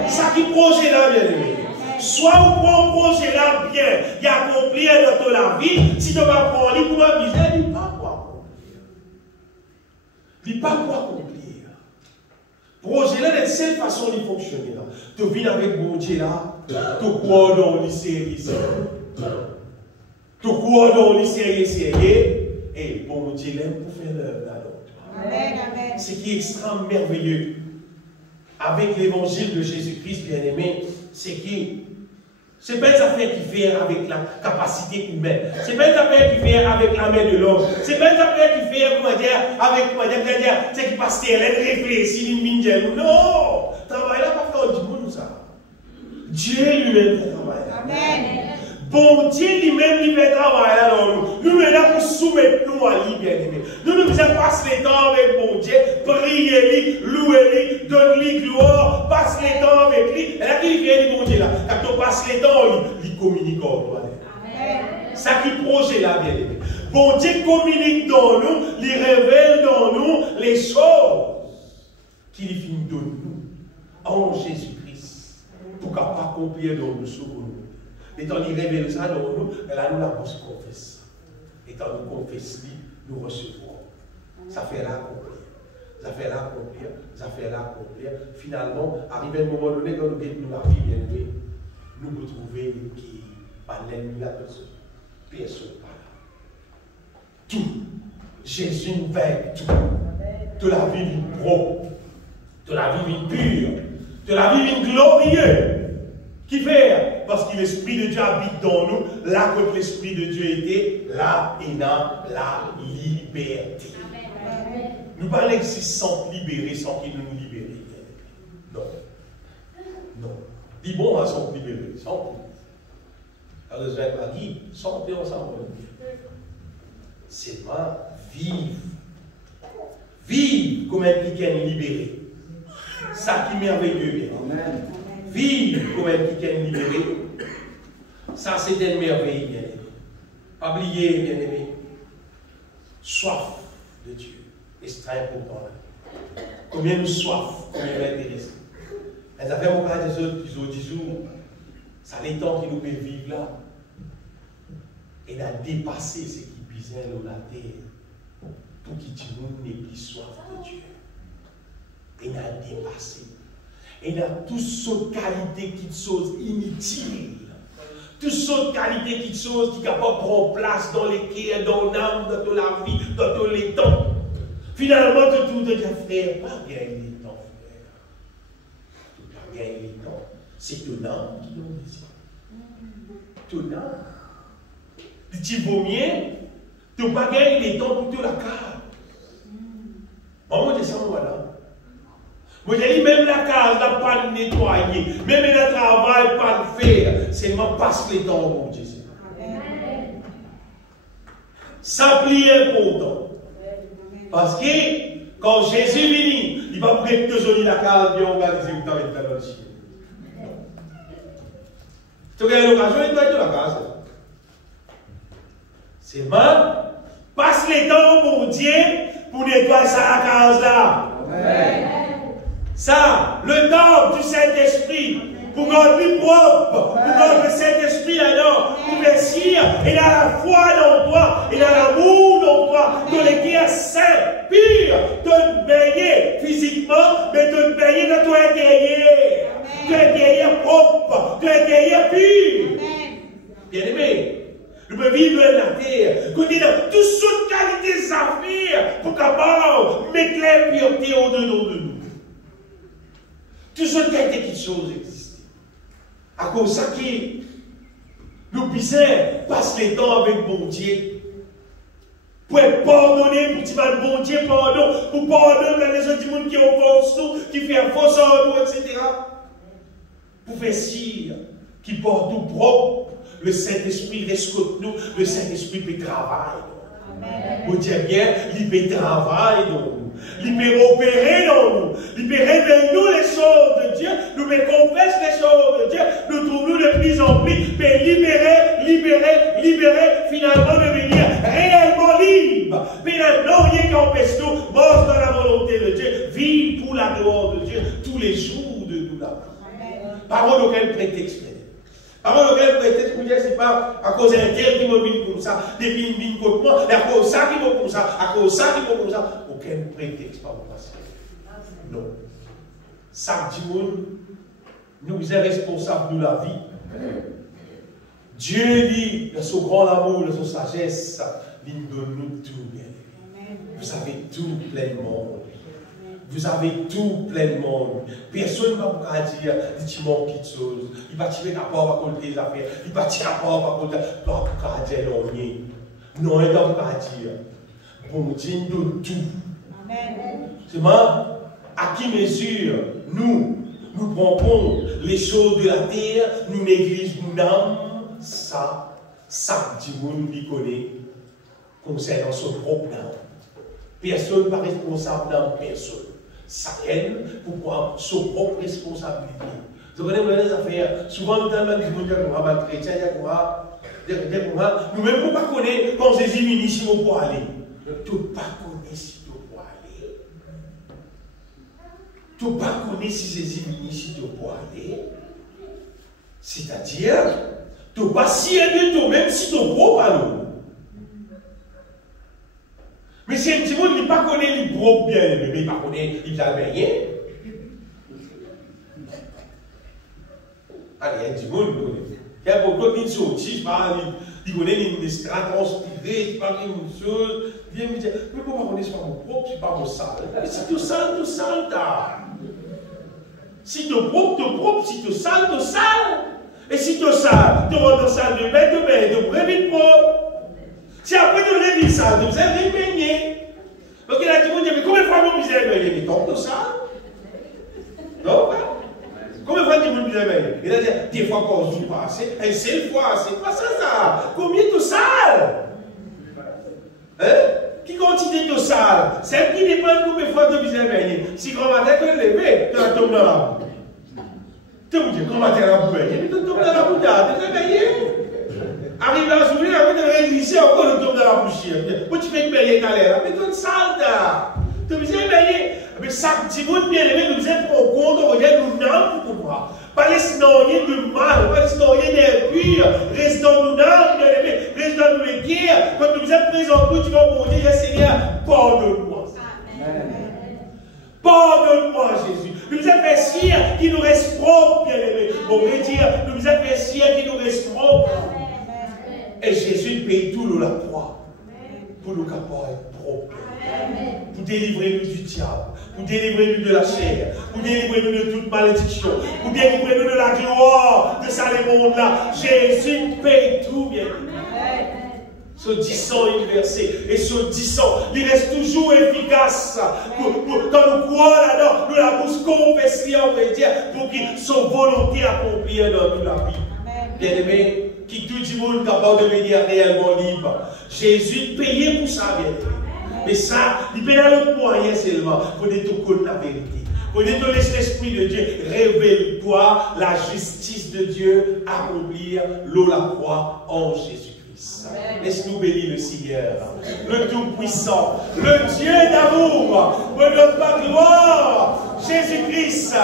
Ça qui projet là, bien-aimé. Soit vous prenez un projet là bien, il y a accompli dans la vie, si tu vas prendre lui pour la misère, il n'y a pas quoi accomplir. Il n'y a pas quoi accomplir. Projet là, la seule façon de fonctionner là. Tu vis avec mon Dieu là, tu crois dans le lycée, tu crois dans le lycée, et bon Dieu l'aime pour faire l'œuvre là. Amen. Ce qui est extrêmement merveilleux avec l'évangile de Jésus-Christ, bien-aimé, c'est que ce n'est pas une affaire qui fait avec la capacité humaine. Ce n'est pas une affaire qui fait avec la main de l'homme. Ce n'est pas une affaire qui fait, comment dire, avec, c'est qui passe elle réfléchit, il mine. Non! Travail là, pas faire du monde, ça. Dieu lui-même fait travail. Amen. Bon Dieu lui-même, il fait travail là dans nous. Nous, nous sommes là pour soumettre nous à lui, bien-aimé. Nous nous passer le temps avec bon Dieu, prier-lui, louer-lui, donner-lui gloire, passe le temps avec lui. Et là, qu'il vient du bon Dieu là. Quand on passe le temps, il communique en toi. Ça qui projet là, bien-aimé. Bon Dieu communique dans nous, il révèle dans nous les choses qu'il finit de nous en Jésus-Christ pour qu'on accomplir dans nous sur nous. Et quand il révèle ça dans nous, là nous l'avons confessé. Et quand nous confessons, nous recevons. Ça fait l'accomplir. Ça fait l'accomplir. Ça fait l'accomplir. Finalement, arrivé à un moment donné, quand nous gagnons la vie, bien aimé, nous nous trouvons qui par l'ennemi la personne. Personne pas là. Tout. Jésus nous veille tout. De la vie propre. De la vie pure. De la vie glorieuse. Qui fait? Parce que l'Esprit de Dieu habite dans nous, là que l'Esprit de Dieu était, là et dans la liberté. Amen. Nous ne parlons pas sans libérer, sans qu'il nous libère. Non. Non. Dis bon, à sans libérer, sans. Alors, je vais pas dire, sans ensemble. C'est pas vivre. Vivre comme impliqué à nous libérer. Ça qui est merveilleux. Amen. Vivre comme un qui est libéré, ça c'est une merveille, bien aimé. Pas oublier, bien aimé, soif de Dieu. Et c'est très important. Combien nous soif, combien nous intéressons. Les affaires, mon père, des autres jours, ça les temps qui nous peut vivre là. Et a dépassé ce qui pisait dans la terre pour qu'il n'ait plus soif de Dieu. Et a dépassé. Et il y a toutes sortes de qualités qui sont inutiles. Toutes sortes de qualités qui sont qui ne peuvent pas prendre place dans les cœurs, dans l'âme, dans toute la vie, dans tous les temps. Finalement, tu te dis, frère, pas gagner les temps, frère. Tu ne pas gagner les temps. C'est ton âme qui nous dit ça. Ton âme. Tu vaut mieux, tu ne pas gagner les temps pour toute la carte. Maman, tu sais, voilà. Moi, j'ai dit, même la case n'a pas de nettoyer, même le travail pas de faire, c'est seulement passe les temps, mon Dieu. Ça plie important. Parce que quand Jésus vient, il va prêter que joli la case, bien organisé, vous avez fait dans le ciel. Tu as l'occasion de nettoyer la case. C'est mal. Passe les temps, mon Dieu, pour nettoyer ça à cause là. Ça, le temple du Saint-Esprit, pour rendre lui propre, pour rendre le Saint-Esprit alors, pour vestir, et dans la foi dans toi, et dans l'amour dans toi, dans les cœurs saints, purs, de baigner physiquement, mais de baigner dans ton intérieur, ton intérieur propre, ton intérieur pur. Bien aimé. Nous pouvons vivre la terre, qu'on est dans toutes sortes de qualités affaires pour capable mettre la pureté au-dedans de nous. Toutes sortes de qualités qui choses existent. À cause de ça, nous puissions passer le temps avec bon Dieu. Pour pardonner, pour dire bon Dieu, pardon, pour pardonner les autres gens qui offensent nous, qui font fausse en nous, etc. Pour faire si, qui porte tout propre. Le Saint-Esprit reste contre nous, le Saint-Esprit peut travailler. Vous dites bien, il peut travailler dans nous, il peut opérer dans nous, il peut révéler nous les choses de Dieu, nous peut confesser les choses de Dieu, nous trouvons de plus en plus, peut libérer, finalement devenir réellement libre. Mais non, rien qui empêche nous, marche dans la volonté de Dieu, vivre pour la gloire de Dieu tous les jours de nous là. Parole auquel prétexte. Avant le prétexte, vous dire c'est pas à cause d'un tel qui me vient comme ça, depuis une vigne contre moi, et à cause de ça qui me comme ça, à cause de ça qui me comme ça. Aucun prétexte, pas mon pasteur. Non. Ça, nous sommes responsables de la vie. Dieu dit, dans son grand amour, dans son sagesse, il nous donne nous tout bien. Vous avez tout pleinement. Vous avez tout pleinement. Personne ne va vous dire, tu manques quelque chose. Il va tirer à part par contre tes affaires. Il va tirer à part par contre, pas pour dire non. Non, il va vous dire, bon Dieu nous donne tout. C'est moi, à qui mesure nous prenons les choses de la terre, nous négligeons nous ça Dieu nous connaît concernant son propre âme. Personne n'est pas responsable d'âme, personne. Ça aide pour prendre son propre responsabilité. Vous connaissez les affaires. Souvent, nous avons des gens chrétiens, nous-mêmes, on ne pas connaître quand Jésus ministre pour aller. Tu ne pas connaître si tu peux aller. Tu ne pas connaître si Jésus ministre pour aller. C'est-à-dire, tu ne pas si aider toi-même si tu ne peux pas aller. Mais si un petit monde ne pas connaît les propres bien, le bébé ne pas connaît, il n'a rien. Allez, un petit monde, il connaît. Il y a beaucoup de sorties, il connaît les strates transpirées, il parle une chose. Il vient me dire, mais pourquoi on n'est pas mon propre, je ne suis pas mon sale. Mais si tu sale, t'as. Si tu es propre, si tu sale, tu sale. Et si tu sale, tu rentres dans la salle de bain, tu préviens propre. Si après tu réveilles ça, tu vas réveiller. Donc il a dit, mais combien de fois vous misère réveiller? Mais tombe de ça. Non? Combien de fois tu vous misère réveiller? Il a dit, des fois qu'on ne joue pas assez, une seule fois, c'est pas ça. Combien de sale? Hein? Qui continue de sale? Celle qui dépend de combien de fois tu misère réveiller. Si grand matin tu es levé, tu vas tomber dans la boue. Tu vas dire, grand matin tu vas réveiller, mais tu tombes dans la boue, tu es réveillé. Arrive la journée, après de réaliser encore le tombe dans la poussière. Quand tu fais baigner dans l'air, mais tu es sale. Tu me dis, mais ça, si vous bien aimé, nous disons pour compte, on regarde nous n'avons pour moi. Pas laisser rien de mal, pas laisser rien d'impur, reste dans nous n'avons, bien aimé, reste dans nous les pierres. Quand nous sommes présents, tu vas vous dire, Seigneur, pardonne-moi. Pardonne-moi, Jésus. Nous nous avons fait sire qui nous reste propre, bien aimé. On veut dire, nous nous avons fait sire qui nous reste propre. Et Jésus paye tout le la croix pour nous capables être propres. Pour délivrer nous du diable, pour délivrer nous de la chair, pour délivrer nous de toute malédiction, pour délivrer nous de la gloire de ça le monde-là. Jésus paye tout bien. Ce 10 ans inversé et ce 10 ans, il reste toujours efficace. Quand nous croyons là-dedans, nous la bouche confesser, on veut dire, pour que son volonté accomplie dans nous la vie. Bien aimé, qui tout le monde est capable de devenir réellement libre. Jésus payait pour ça, bien aimé. Mais ça, il peut avoir l'autre moyen seulement pour détourner la vérité. Pour détourner l'Esprit de Dieu, révèle-toi la justice de Dieu, accomplir l'eau la croix en Jésus-Christ. Jésus-Christ. Laisse-nous bénir le Seigneur, le Tout-Puissant, le Dieu d'amour, de notre gloire, Jésus-Christ.